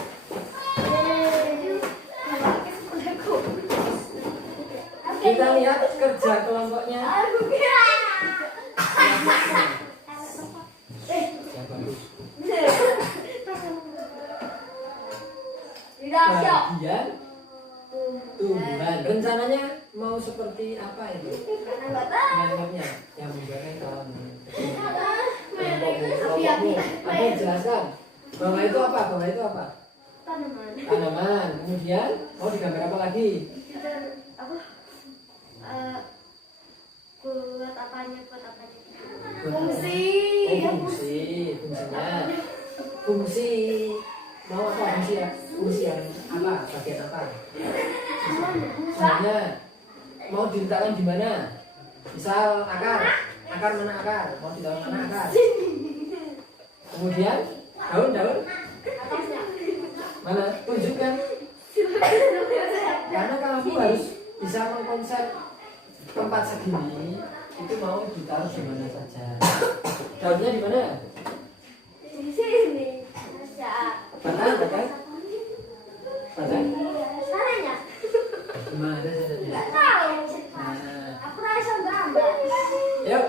Kita lihat kerja kelompoknya. Yang bagus. Bagian tumbuhan. Rencananya mau seperti apa itu? Kelompoknya yang membuatnya kawan. Kelompokmu. Ada jelaskan. Bawah itu apa? Bawah itu apa? Tanaman. Kemudian mau digambar apa lagi? Buat apanya? Fungsi. Fungsinya. Fungsi. Mau apa fungsi ya? Fungsi yang apa? Bagian apa? Misalnya mau diletakkan di mana? Misal akar. Akar mana akar? Mau ditaruh mana akar? Kemudian daun. Mana? Tunjukkan. Karena kamu harus bisa mengkonsep tempat segini itu mau ditaruh di mana saja. Daunnya di mana? Di sini. Batang. Salahnya? Gimana saja? Nggak tahu. Nah, Aku rasa gambar. yuk.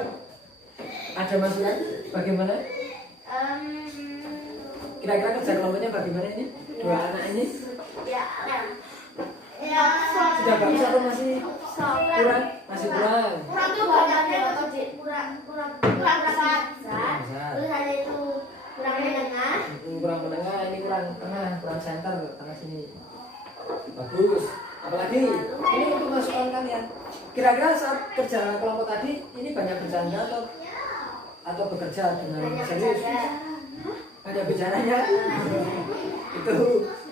Ada masukan? Bagaimana? Kira-kira kerja kelompoknya bagaimana ini? Dua anak ini Ya, sudah bagus atau masih kurang? Masih kurang. kurang tuh banyaknya kurang besar. Terus ada itu kurang menengah. Kurang menengah, ini kurang tengah, kurang center, tengah sini. Bagus. Apalagi ini untuk masukan kalian. Kira-kira saat kerja kelompok tadi ini banyak bercanda atau bekerja dengan serius? Banyak bicaranya. Itu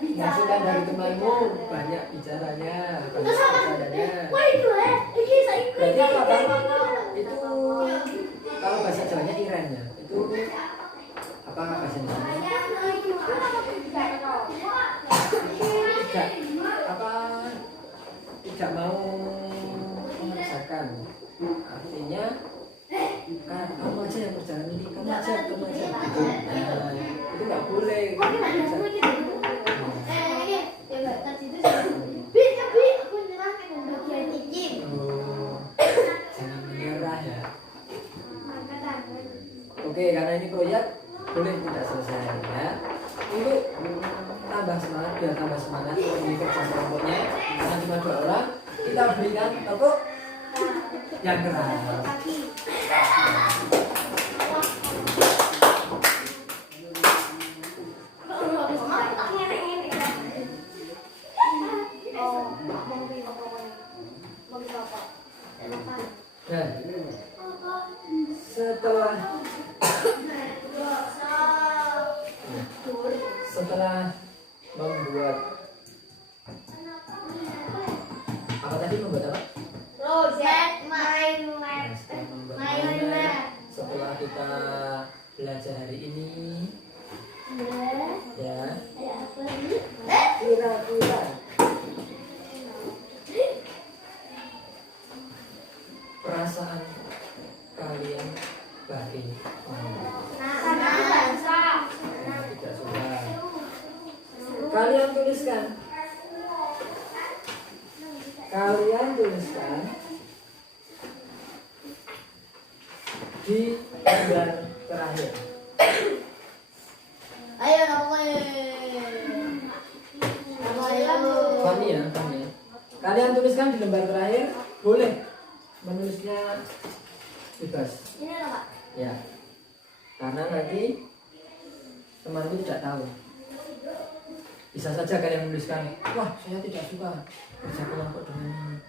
Masukan dari temanmu banyak bicaranya, banyak bicaranya. Wah itu ini saya ikut. Berarti apa? Itu kalau bahasa Jawanya irennya. Itu apa bahasa Indonesia? Tidak apa? Tidak mau mengerjakan. Artinya kamu aja yang berjalan ini, kamu aja. Nah, itu nggak boleh. Jangan menyerah ya. Oke, karena ini proyek boleh tidak selesai ya. Untuk tambah semangat, biar tambah semangat untuk kerja kelompoknya, karena cuma 2 orang, kita berikan tepuk yang keras. Nah, setelah membuat apa tadi, membuat apa? Project main Nah, setelah membuat Main mainan, map. setelah kita belajar hari ini ya, kira-kira perasaan kalian bagaimana? Tidak suka. Kalian tuliskan di lembar terakhir. Ayo Fani ya. Kalian tuliskan di lembar terakhir, boleh menulisnya bebas. Ini apa? Ya, karena nanti temanku tidak tahu. Bisa saja kalian menuliskan, wah saya tidak suka kerja kelompok dengan ini.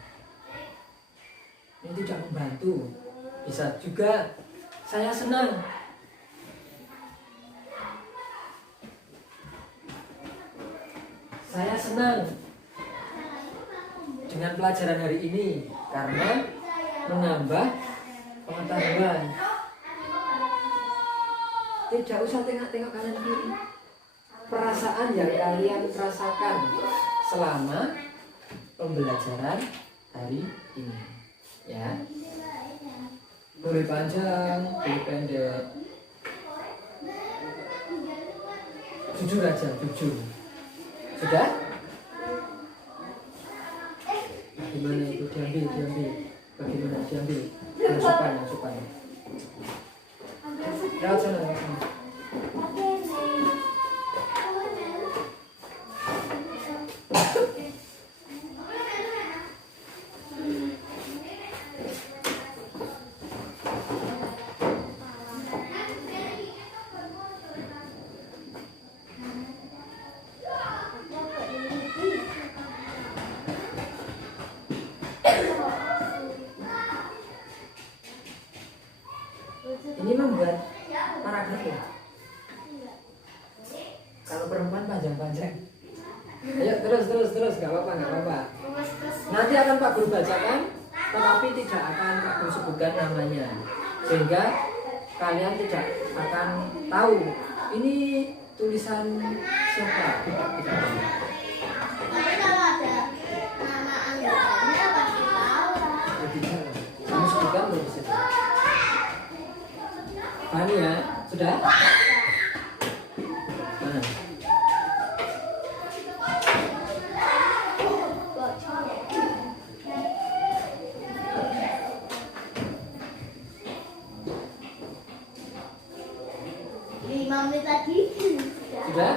Ini tidak membantu. Bisa juga, saya senang. Saya senang dengan pelajaran hari ini karena menambah pengetahuan. Tidak usah tengok-tengok kanan kiri. Perasaan yang kalian rasakan selama pembelajaran hari ini, ya. Boleh panjang, boleh pendek. Jujur aja, jujur. Sudah? Bagaimana itu diambil. Bagaimana diambil? Yang sopan. Lewat sana. Ini membuat paragraf ya. Kalau perempuan panjang-panjang. Ayo terus, nggak apa-apa. Nanti akan Pak Guru bacakan, tetapi tidak akan Pak Guru sebutkan namanya, sehingga kalian tidak akan tahu ini tulisan siapa. Tidak. Tapi kalau ada nama anggotanya pasti tahu. Tidak. Kamu sebutkan belum bisa. Fani ya, sudah? Mana? Menit lagi. Sudah?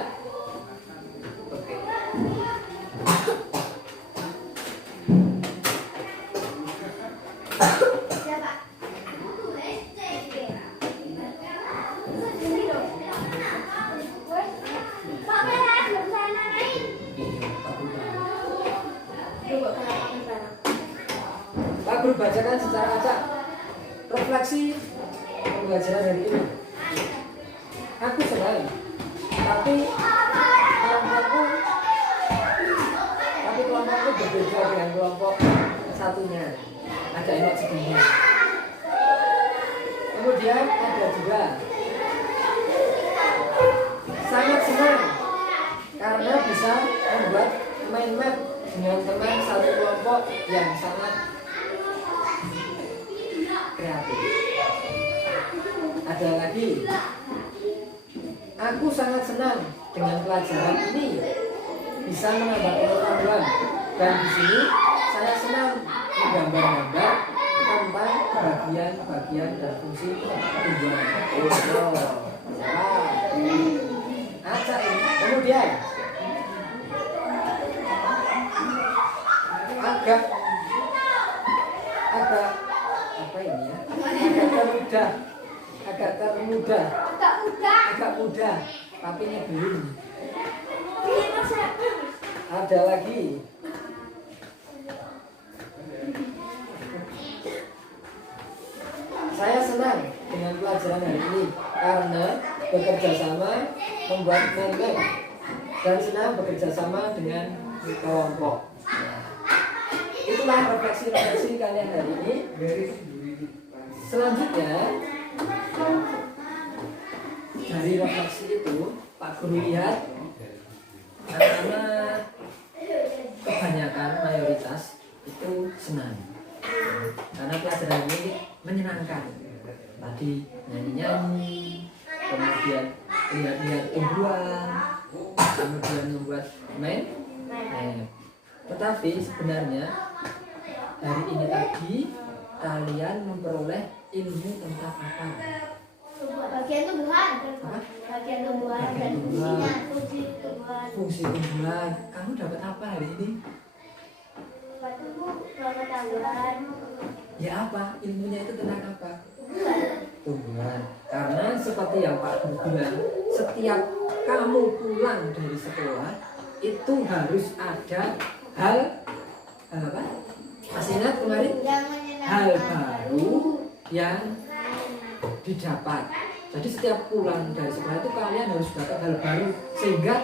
Siapa? Pak Guru bacakan secara acak refleksi pembelajaran hari ini. Aku senang, tapi harapanku berbeda dengan kelompok satunya. Ada emot segini. Kemudian ada juga sangat senang karena bisa membuat mind map dengan teman satu kelompok yang sangat kreatif. Ada lagi, aku sangat senang dengan pelajaran ini, bisa menambah pengetahuan, dan di sini saya senang menggambar-gambar tentang bagian-bagian dan fungsi tumbuhan. Acak ini. Kemudian agak apa ini ya? Agak mudah, tapi nyebelin. Ada lagi. Saya senang dengan pelajaran hari ini karena bekerja sama membuat member dan senang bekerja sama dengan kelompok. Itulah refleksi kalian hari ini. Selanjutnya dari refleksi itu Pak Guru lihat anak-anak kebanyakan mayoritas itu senang karena pelajaran ini menyenangkan. Tadi nyanyi-nyanyi, kemudian lihat-lihat tumbuhan, kemudian membuat main. Tetapi sebenarnya hari ini tadi kalian memperoleh ilmu tentang apa? Bagian tumbuhan. Apa? Bagian tumbuhan dan fungsinya, fungsi tumbuhan. Fungsi tumbuhan. Kamu dapat apa hari ini? Pengetahuan. Ya apa? Ilmunya itu tentang apa? Tumbuhan. Karena seperti yang Pak Guru bilang, setiap kamu pulang dari sekolah itu harus ada hal apa? Masih ingat kemarin? Hal baru yang didapat. Jadi setiap pulang dari sekolah itu kalian harus dapat hal baru, sehingga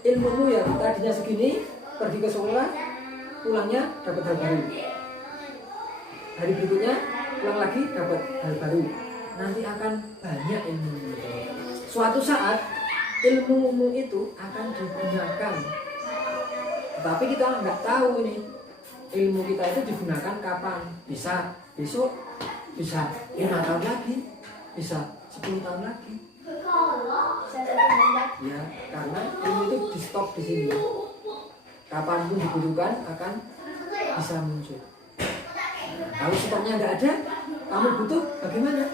ilmumu yang tadinya segini pergi ke sekolah, pulangnya dapat hal baru. Hari berikutnya pulang lagi dapat hal baru. Nanti akan banyak ilmu. Suatu saat ilmumu itu akan digunakan. Tapi kita nggak tahu ini ilmu kita itu digunakan kapan. Bisa besok, bisa 5 tahun lagi, bisa 10 tahun lagi. Ya, karena ilmu itu di stop di sini. Kapanpun dibutuhkan akan bisa muncul. Kalau stoknya nggak ada, kamu butuh bagaimana?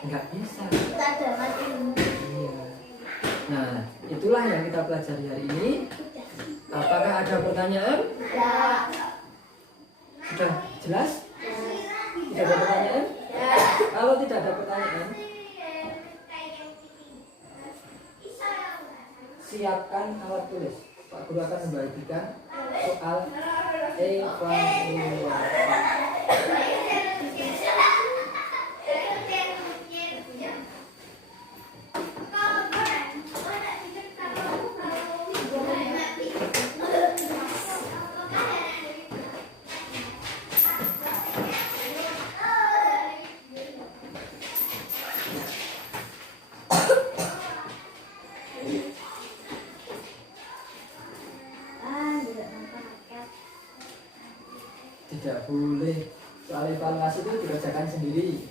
Nggak bisa. Iya. Nah, itulah yang kita pelajari hari ini. Apakah ada pertanyaan? Ya. Sudah jelas? Tidak ada pertanyaan? Ya. Kalau tidak ada pertanyaan, siapkan alat tulis. Pak Guru akan membagikan soal evaluasi. Tidak boleh, soal evaluasi itu dikerjakan sendiri.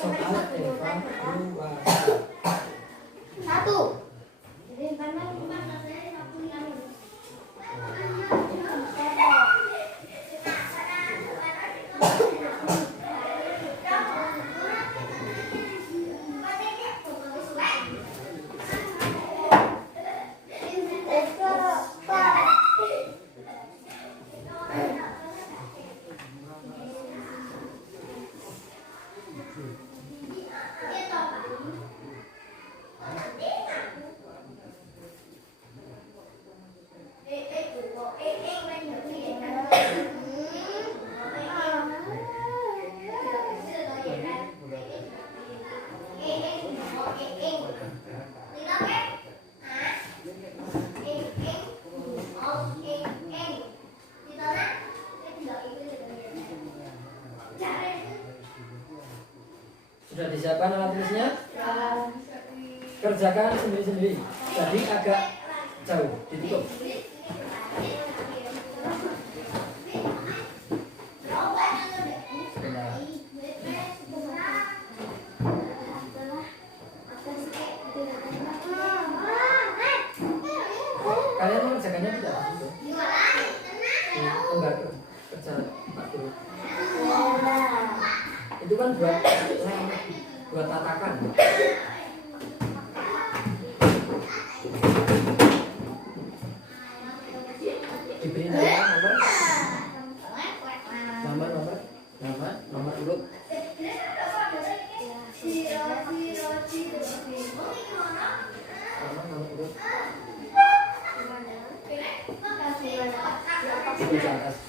Soal evaluasi. 1. Disiapkan alat tulisnya. Kerjakan sendiri-sendiri. Jadi agak jauh, ditutup. Sebentar. Kalian mengerjakannya tidak begitu. Enggak kerja Pak Guru. Itu kan buat tatakan. Diberi nomor urut. Nomor urut. Di atas.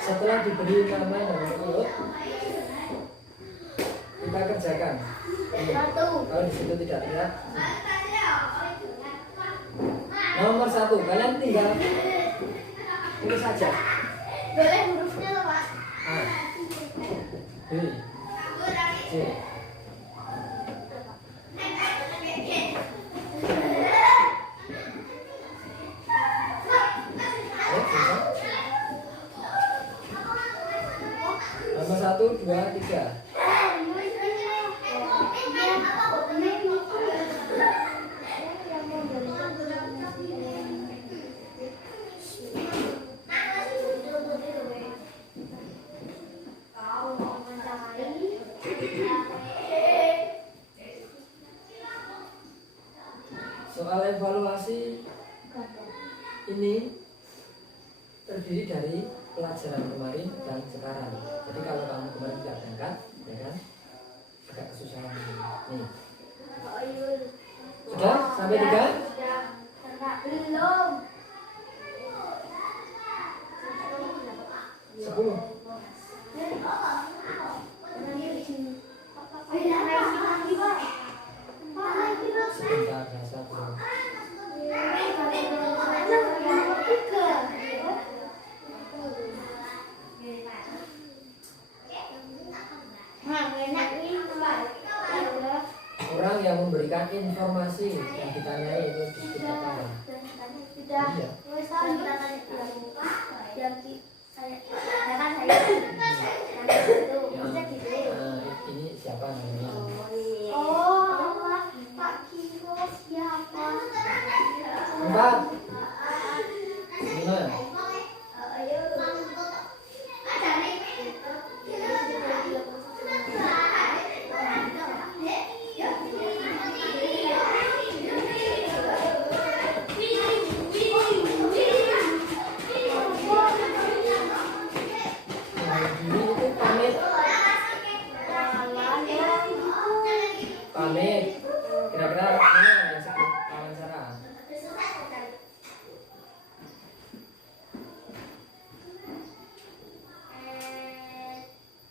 Setelah diberi nama dan nomor urut, kita kerjakan. Kalau di situ tidak lihat. Nomor 1, kalian tinggal tulis saja. Boleh hurufnya loh, Pak. A, B, C. Nomor 1, 2, 3. Soal evaluasi ini terdiri dari pelajaran kemarin dan sekarang. Jadi kalau kamu kemarin tidak berangkat, ya kan, agak kesusahan nih. Sudah sampai 3? Belum. 10. Sebentar, biasa belum. Orang yang memberikan informasi yang ditanyai itu disebut apa? Sudah. Iya. Ini siapa namanya? Pak Kiro siapa? 4, 5. Pamit. Kira-kira mana yang sebut wawancara?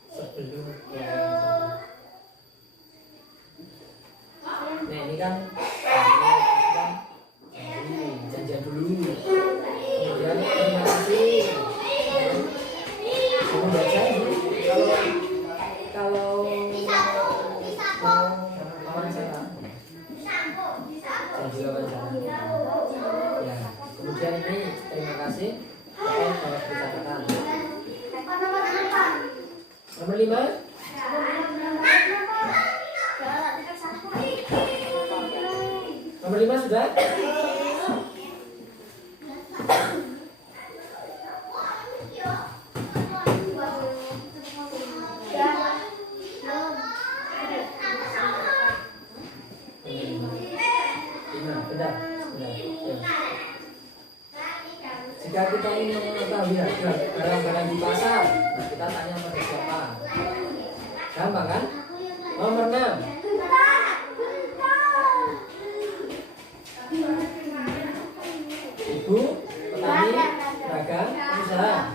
Sebelum wawancara. Nah ini kan janjian dulu. Kemudian terima kasih. Kamu baca kalau mau wawancara. Janji wawancara. Ya, kemudian ini terima kasih. Akan harus dicatatkan. Nomor 5. Nomor 5 sudah? Benar. Jika kita ingin mengetahui harga barang-barang di pasar, nah kita tanya pada siapa? Gampang kan? Nomor 6. Ibu, petani, pedagang, pengusaha.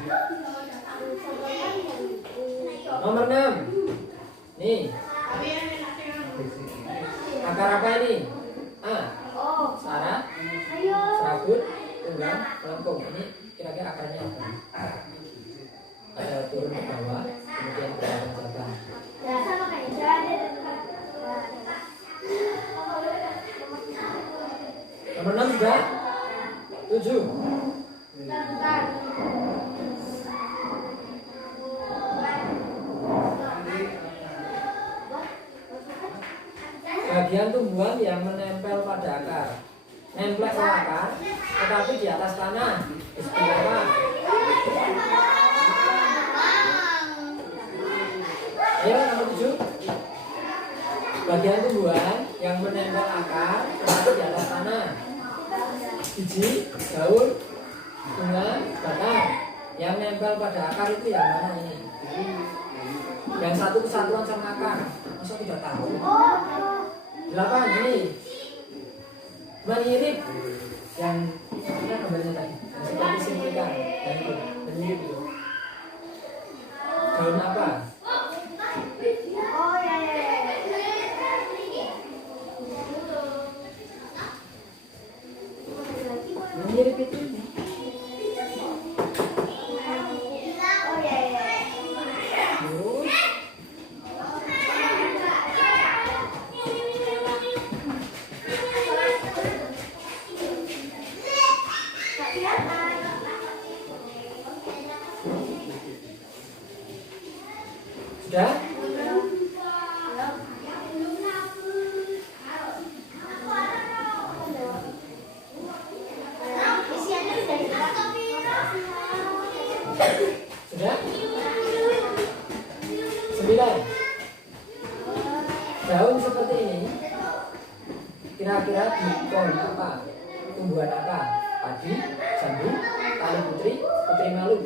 Nomor 6. Nih. Akar apa ini? A. Sarah, serabut, tunggang, melengkung. Ini kira-kira akarnya apa? Ada turun ke Nomor 6 sudah? 7. Bagian tumbuhan yang menempel pada akar. Nempel ke akar, tetapi di atas tanah. Disebut apa? Ayo, nomor 7. Bagian tumbuhan yang menempel akar, tetapi di atas tanah. Biji, daun, bunga, batang. Yang nempel pada akar itu yang mana ini? Yang satu kesatuan sama akar. Masa tidak tahu? 8 ini menyirip, yang mana gambarnya tadi? Yang seperti simplikan, yang itu menyirip itu. Daun apa? Menyirip itu. Sudah? Sudah? 9. Daun seperti ini kira-kira di pohon apa? Tumbuhan apa? Padi, jambu, tali putri, putri malu.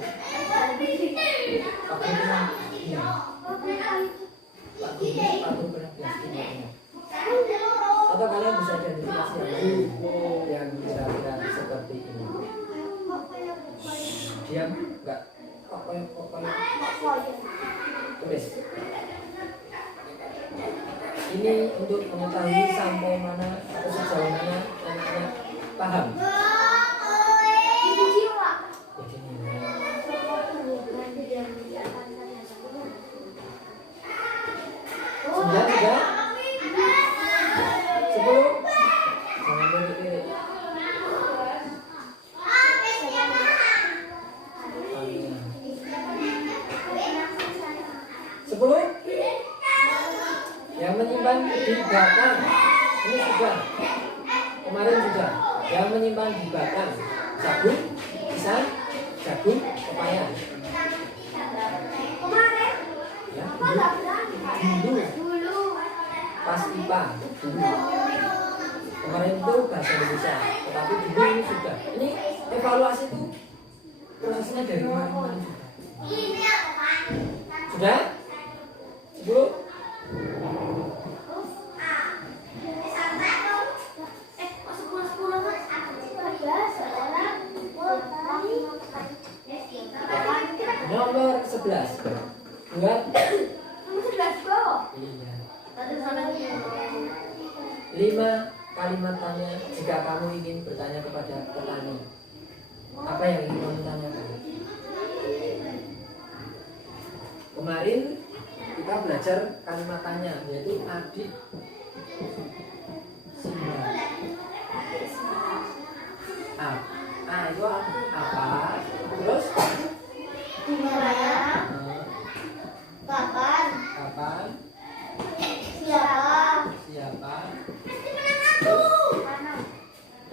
Atau kalian bisa identifikasi yang kira-kira seperti ini. Diam, enggak. Tulis. Ini untuk mengetahui sampai mana atau sejauh mana anak-anak paham. Sudah, sudah. 10. Jangan lirik-lirik. 10. Yang menyimpan di batang. Ini sudah. Kemarin sudah. Yang menyimpan di batang. Jagung, pisang, jagung, pepaya. Ya, dulu. Pas IPA dulu. Kemarin itu bahasa Indonesia, tetapi dulu ini sudah. Ini evaluasi itu prosesnya dari kemarin juga. Sudah? 10. Nomor 11. Buat. Iya. 5 kalimat tanya jika kamu ingin bertanya kepada petani. Apa yang ingin kamu tanyakan? Kemarin kita belajar kalimat tanya, yaitu adik Simba. Itu apa? Terus? Dimana? Kapan? Siapa?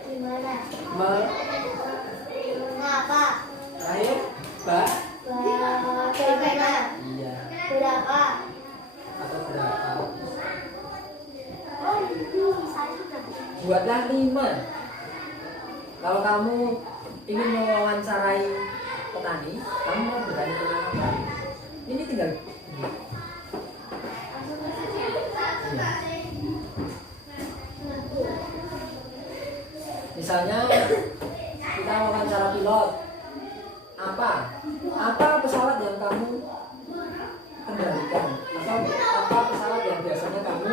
Dimana? Mengapa? Terakhir, Bagaimana? Iya. Berapa? Atau berapa? Saya sudah. Buatlah 5. Kalau kamu ingin mewawancarai petani, kamu mau bertanya tentang apa? Ini tinggal. Misalnya kita wawancara pilot. Apa pesawat yang kamu kendalikan? Atau apa pesawat yang biasanya kamu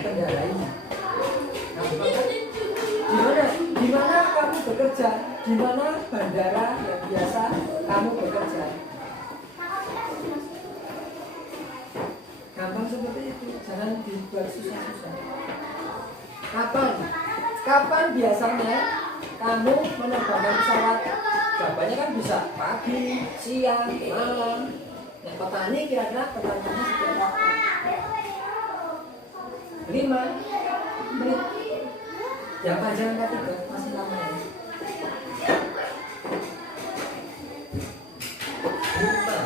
kendarai? Di mana kamu bekerja? Di mana bandara yang biasa kamu bekerja? Gampang seperti itu, jangan dibuat susah-susah. Kapan? Kapan biasanya kamu menerbangkan pesawat? Jawabannya kan bisa pagi, siang, malam. Nah, petani kira-kira pertanyaannya seperti apa? 5 menit. Yang panjang angka 3 masih lama ya. 5.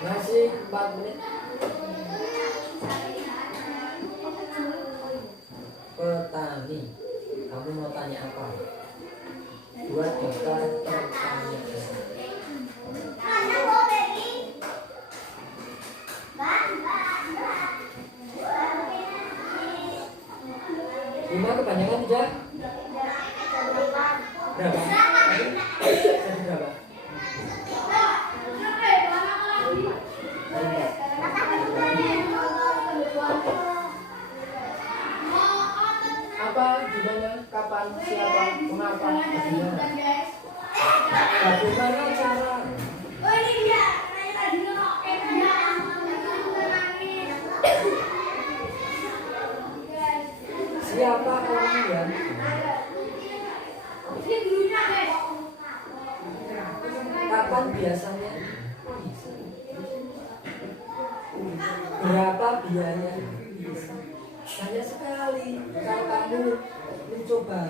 Masih 4 menit. Petani, kamu mau tanya apa? Buat daftar pertanyaan. Lima kebanyakan tidak? Berapa? Jadi berapa? Apa, gimana, kapan, siapa, kenapa, bagaimana? Bagaimana cara? Siapa orang yang? Kapan biasanya? Berapa biaya? Banyak sekali. Kalau kamu mencoba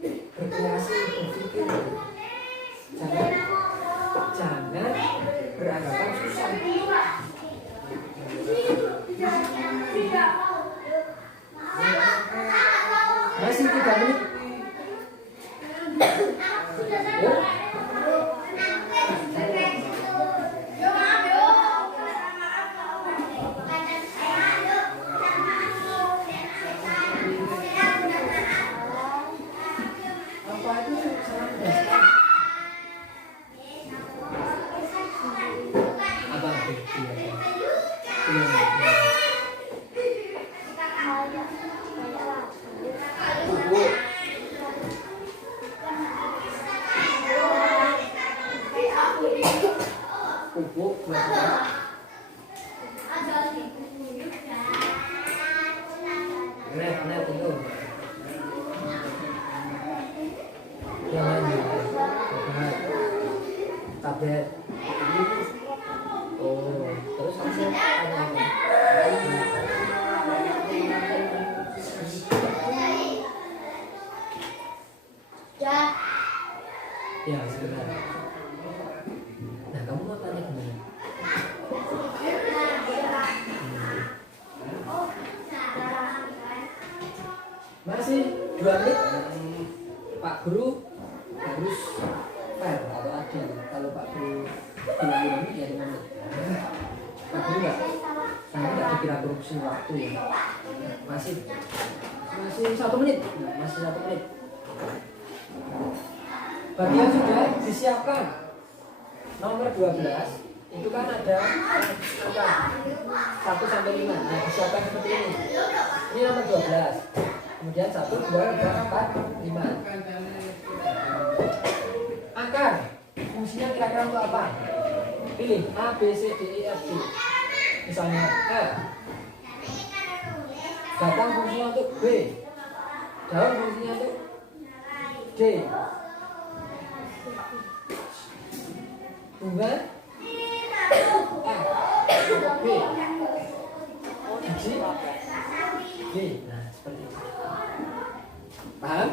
berkreasi, berpikir, jangan beranggapan susah. Masih 3 menit. Pupuk net itu yang lain tablet. Oh, terus hasil tanya apa? Ya, sebentar. Nah, kamu mau tanya gimana? Masih 2 menit. Pak Guru harus fair atau adil. Kalau Pak Guru bilang ya 5 menit. Pak Guru nggak dikira korupsi waktu ya. Masih 1 menit. Nah, masih 1 menit. Bagi yang sudah disiapkan nomor 12 itu kan ada angka 1 sampai 5. Nah, disiapkan seperti ini. Ini nomor 12. Kemudian 1, 2, 3, 4, 5. Akar fungsinya kira-kira untuk apa? Pilih A, B, C, D, E, F, G. Misalnya A. Batang fungsinya untuk B. Daun fungsinya untuk D. Bunga A, B, biji B. Nah, seperti itu. Paham?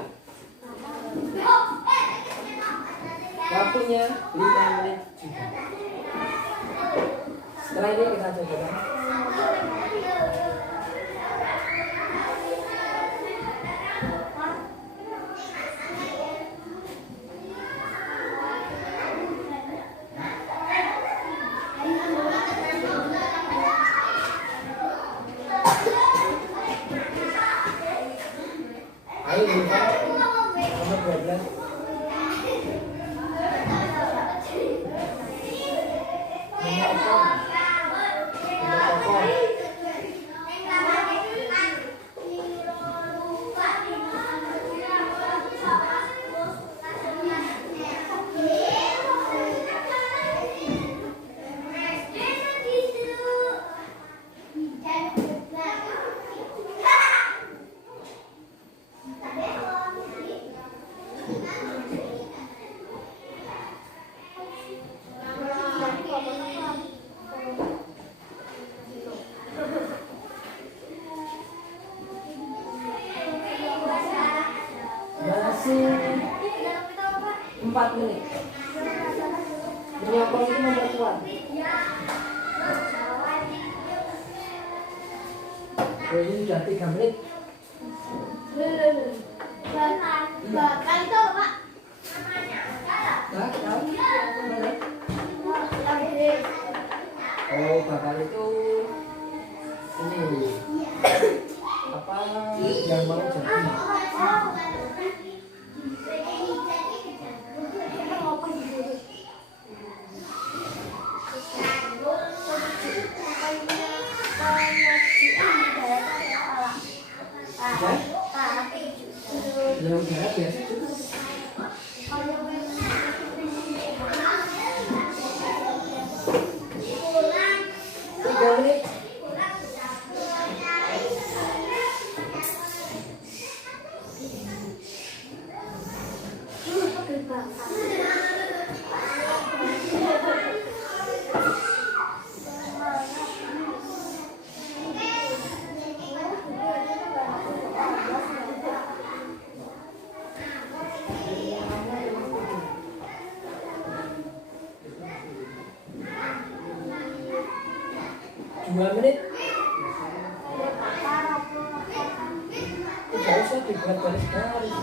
Waktunya 5 menit juga. Setelah ini kita coba. Ayo buka nomor 12. Nomor apa? Nomor apa? Masih 4 menit. Menyokong itu memperkuat. Oh, ini sudah 3 menit. Bapak itu Pak. Nah, tahu? Kemana? Oh, bakal itu ini apa yang mau jadi? Yang berat biasa itu. 3 menit. Dua menit. Tidak usah dibuat garis-garis.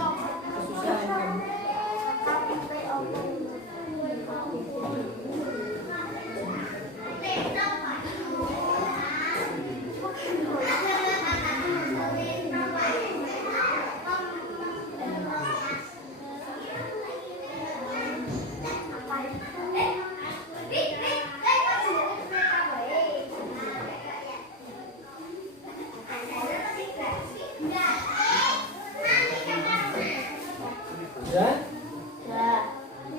Kesusahan kamu. Sudah?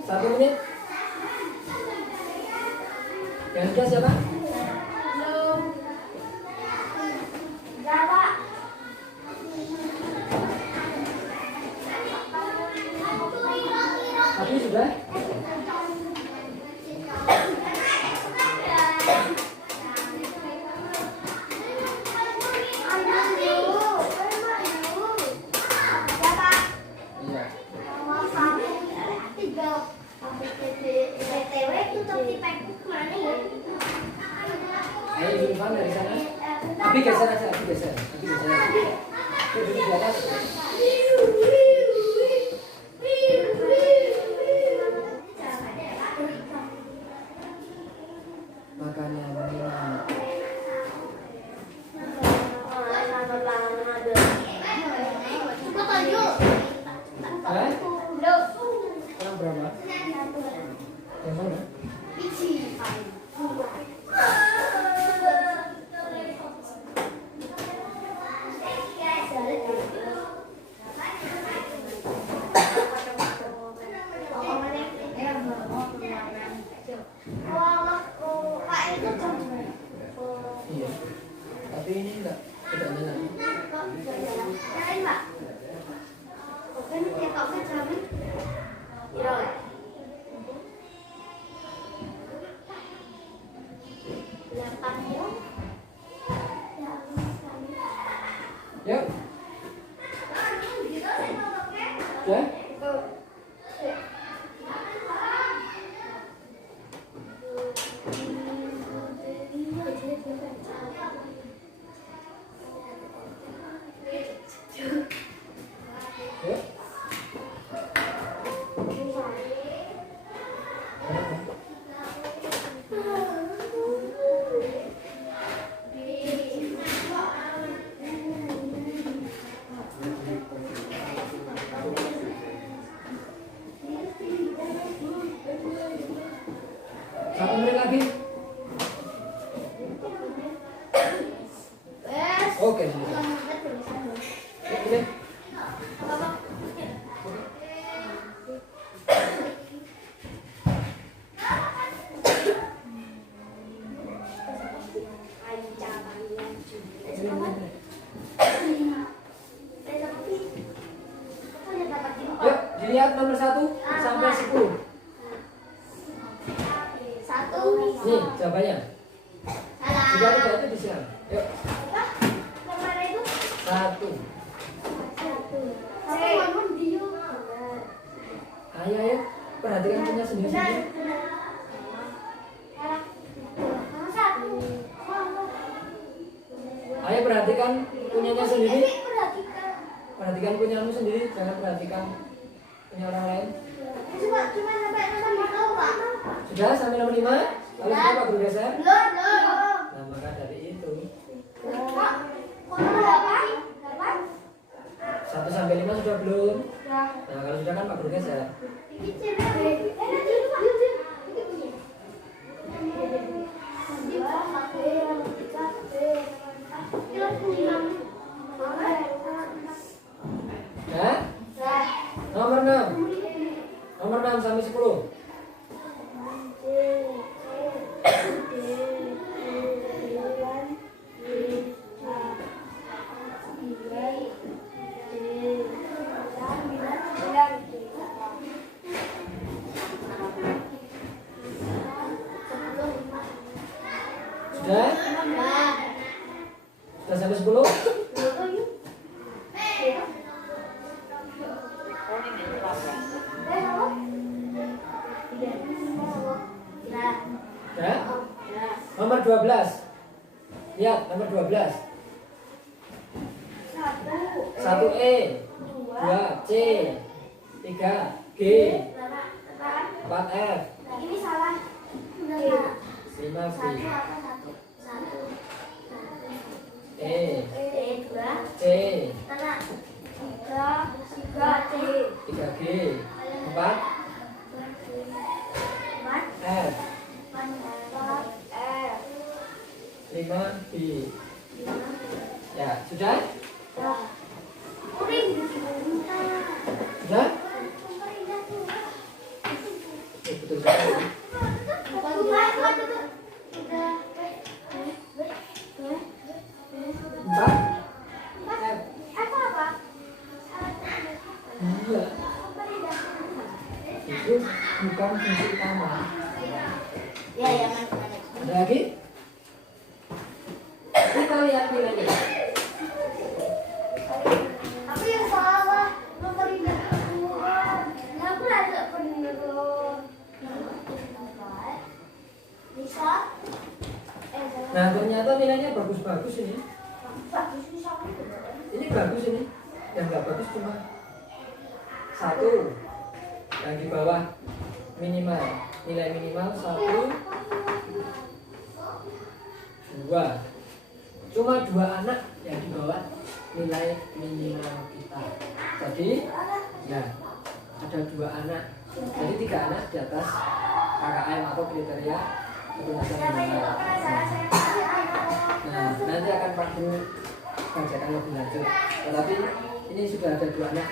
1 menit. Yang sudah siapa? Tapi sudah? Iya. BTW itu topi pekku kemana ya? Ayo Zulfan dari sana. Abi geser aja, Abi geser. Abi geser aja. Oke, duduk di atas. Makanan minum. Hah? Orang berapa? Yang mana? Iya. Tapi ini enggak tidak nyala. 1 menit lagi. Wes. Oke. Selamat tulisan. Ya, boleh. Yuk, dilihat nomor 1 sampai 10. Satu. Nih, jawabannya. Salah. Jika tidak itu disiram. Yuk, Apa? Nomor itu? 1. Satu. Satu. Dia. Ayo, perhatikan punya Benar, sendiri-sendiri. benar. Nomor satu. Ayo perhatikan punyanya sendiri. Ini perhatikan. Perhatikan punyamu sendiri, jangan perhatikan punya orang lain. Cuma sampai nomor 5, Pak. Sudah sampai nomor 5? Lalu sudah Pak Guru geser? Belum. Nah, maka dari itu Pak, kok nomor 8? 1 sampai 5 sudah belum? Ya. Nah, kalau sudah kan Pak Guru geser. Ini cewek. Nanti dulu, Pak. Ini punya. Ini Pak, pakai yang 3. Ini punya. Ya? Nomor 6. Nomor 6 sampai 10. Sudah? Sudah sampai 10? Ya? Nomor 12. Lihat, nomor 12. 1E, 2C, 3G, 4F, Ini salah. 5B, Satu. E, 2. C, Tanah. 3 C. 3G, 4F. 5B. Ya, sudah? Sudah? Betul sekali. 4F. Iya. Itu bukan fungsi utama. Ya, ya, mana. Ada lagi? Kita lihat nilainya. Apa yang salah? Nomor ini keluar. Aku ada bener. Bisa? Nah, ternyata nilainya bagus-bagus ini. Bagus ini sama bener. Ini bagus ini. Yang nggak bagus cuma 1. Yang di bawah minimal. Nilai minimal 1, 2. Cuma 2 anak yang di bawah nilai minimal kita. Jadi, ya ada 2 anak. Jadi 3 anak di atas KKM atau kriteria ketuntasan minimal. Nah, nanti akan Pak Guru bacakan lebih lanjut. Tetapi ini sudah ada 2 anak.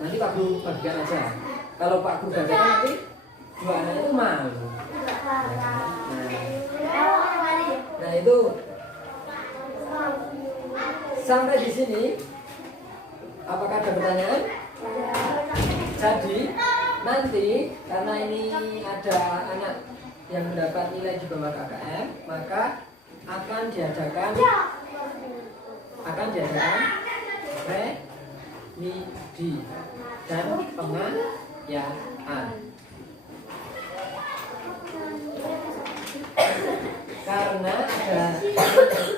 Nanti Pak Guru bagikan aja. Kalau Pak Guru bacakan nanti 2 anak itu malu. Nah itu sampai di sini. Apakah ada pertanyaan? Jadi nanti karena ini ada anak yang mendapat nilai di bawah KKM, maka akan diadakan remedi dan pengayaan. Karena ada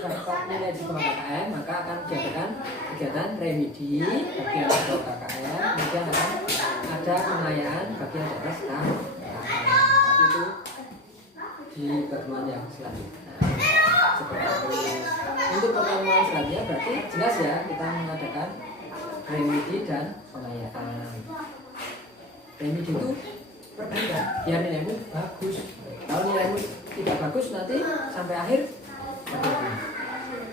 dapat nilai di bawah KKM, maka akan diadakan kegiatan remedi bagi yang di bawah KKM, kemudian akan ada pengayaan bagi yang di atas KKM. Tapi itu di pertemuan yang selanjutnya. Seperti itu. Untuk pertemuan selanjutnya berarti jelas ya kita mengadakan remedi dan pengayaan. Remedi itu perbaikan biar nilaimu bagus. Kalau nilaimu bagus nanti sampai akhir.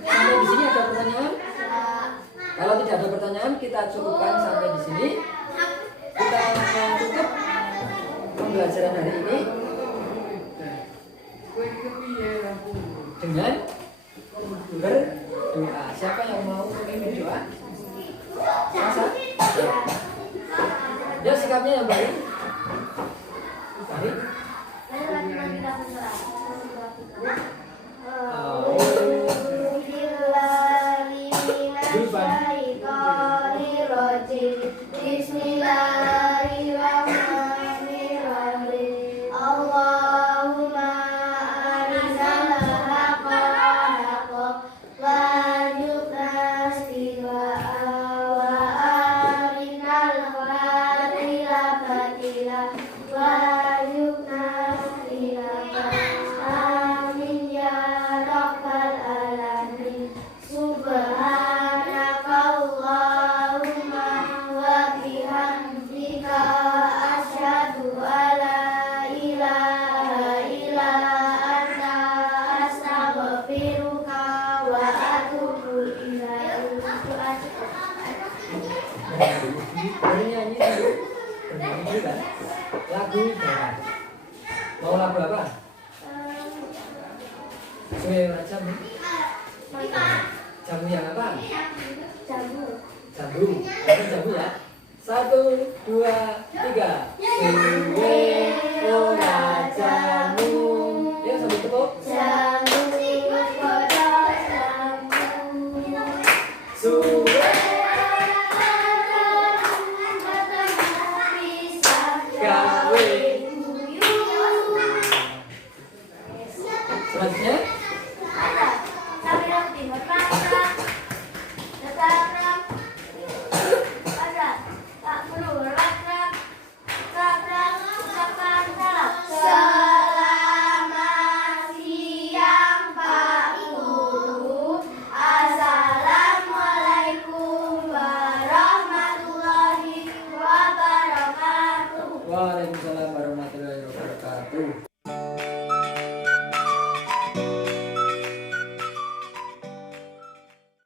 Sampai di sini ada pertanyaan? Kalau tidak ada pertanyaan, kita cukupkan sampai di sini. Kita tutup pembelajaran hari ini dengan berdoa. Siapa yang mau memimpin doa? Masa? Ya, sikapnya yang baik. Baik. Bismillahirrahmanirrahim. Allahumma arinal haqqa haqqa warzuqna ittiba'ahu wa arinal batila batila warzuqna ijtinabah. Amin ya rabbal alamin. Subhanakallahumma wa bihamdika asyhadu alla ilaha illa anta astaghfiruka wa atubu ilaik. Bernyanyi dulu. Bernyanyi dulu kan? Lagu daerah. Mau lagu apa? Sesuai jamu. Jamu yang apa? Jamu. Jamu. Lagu jamu ya. 1, 2, 3. Suwe ora jamu. Yuk sambil tepuk. Jamu pada jamu. Suwe gawe. Selanjutnya. Selamat siang Pak Guru. Assalamualaikum warahmatullahi wabarakatuh. Waalaikumsalam warahmatullahi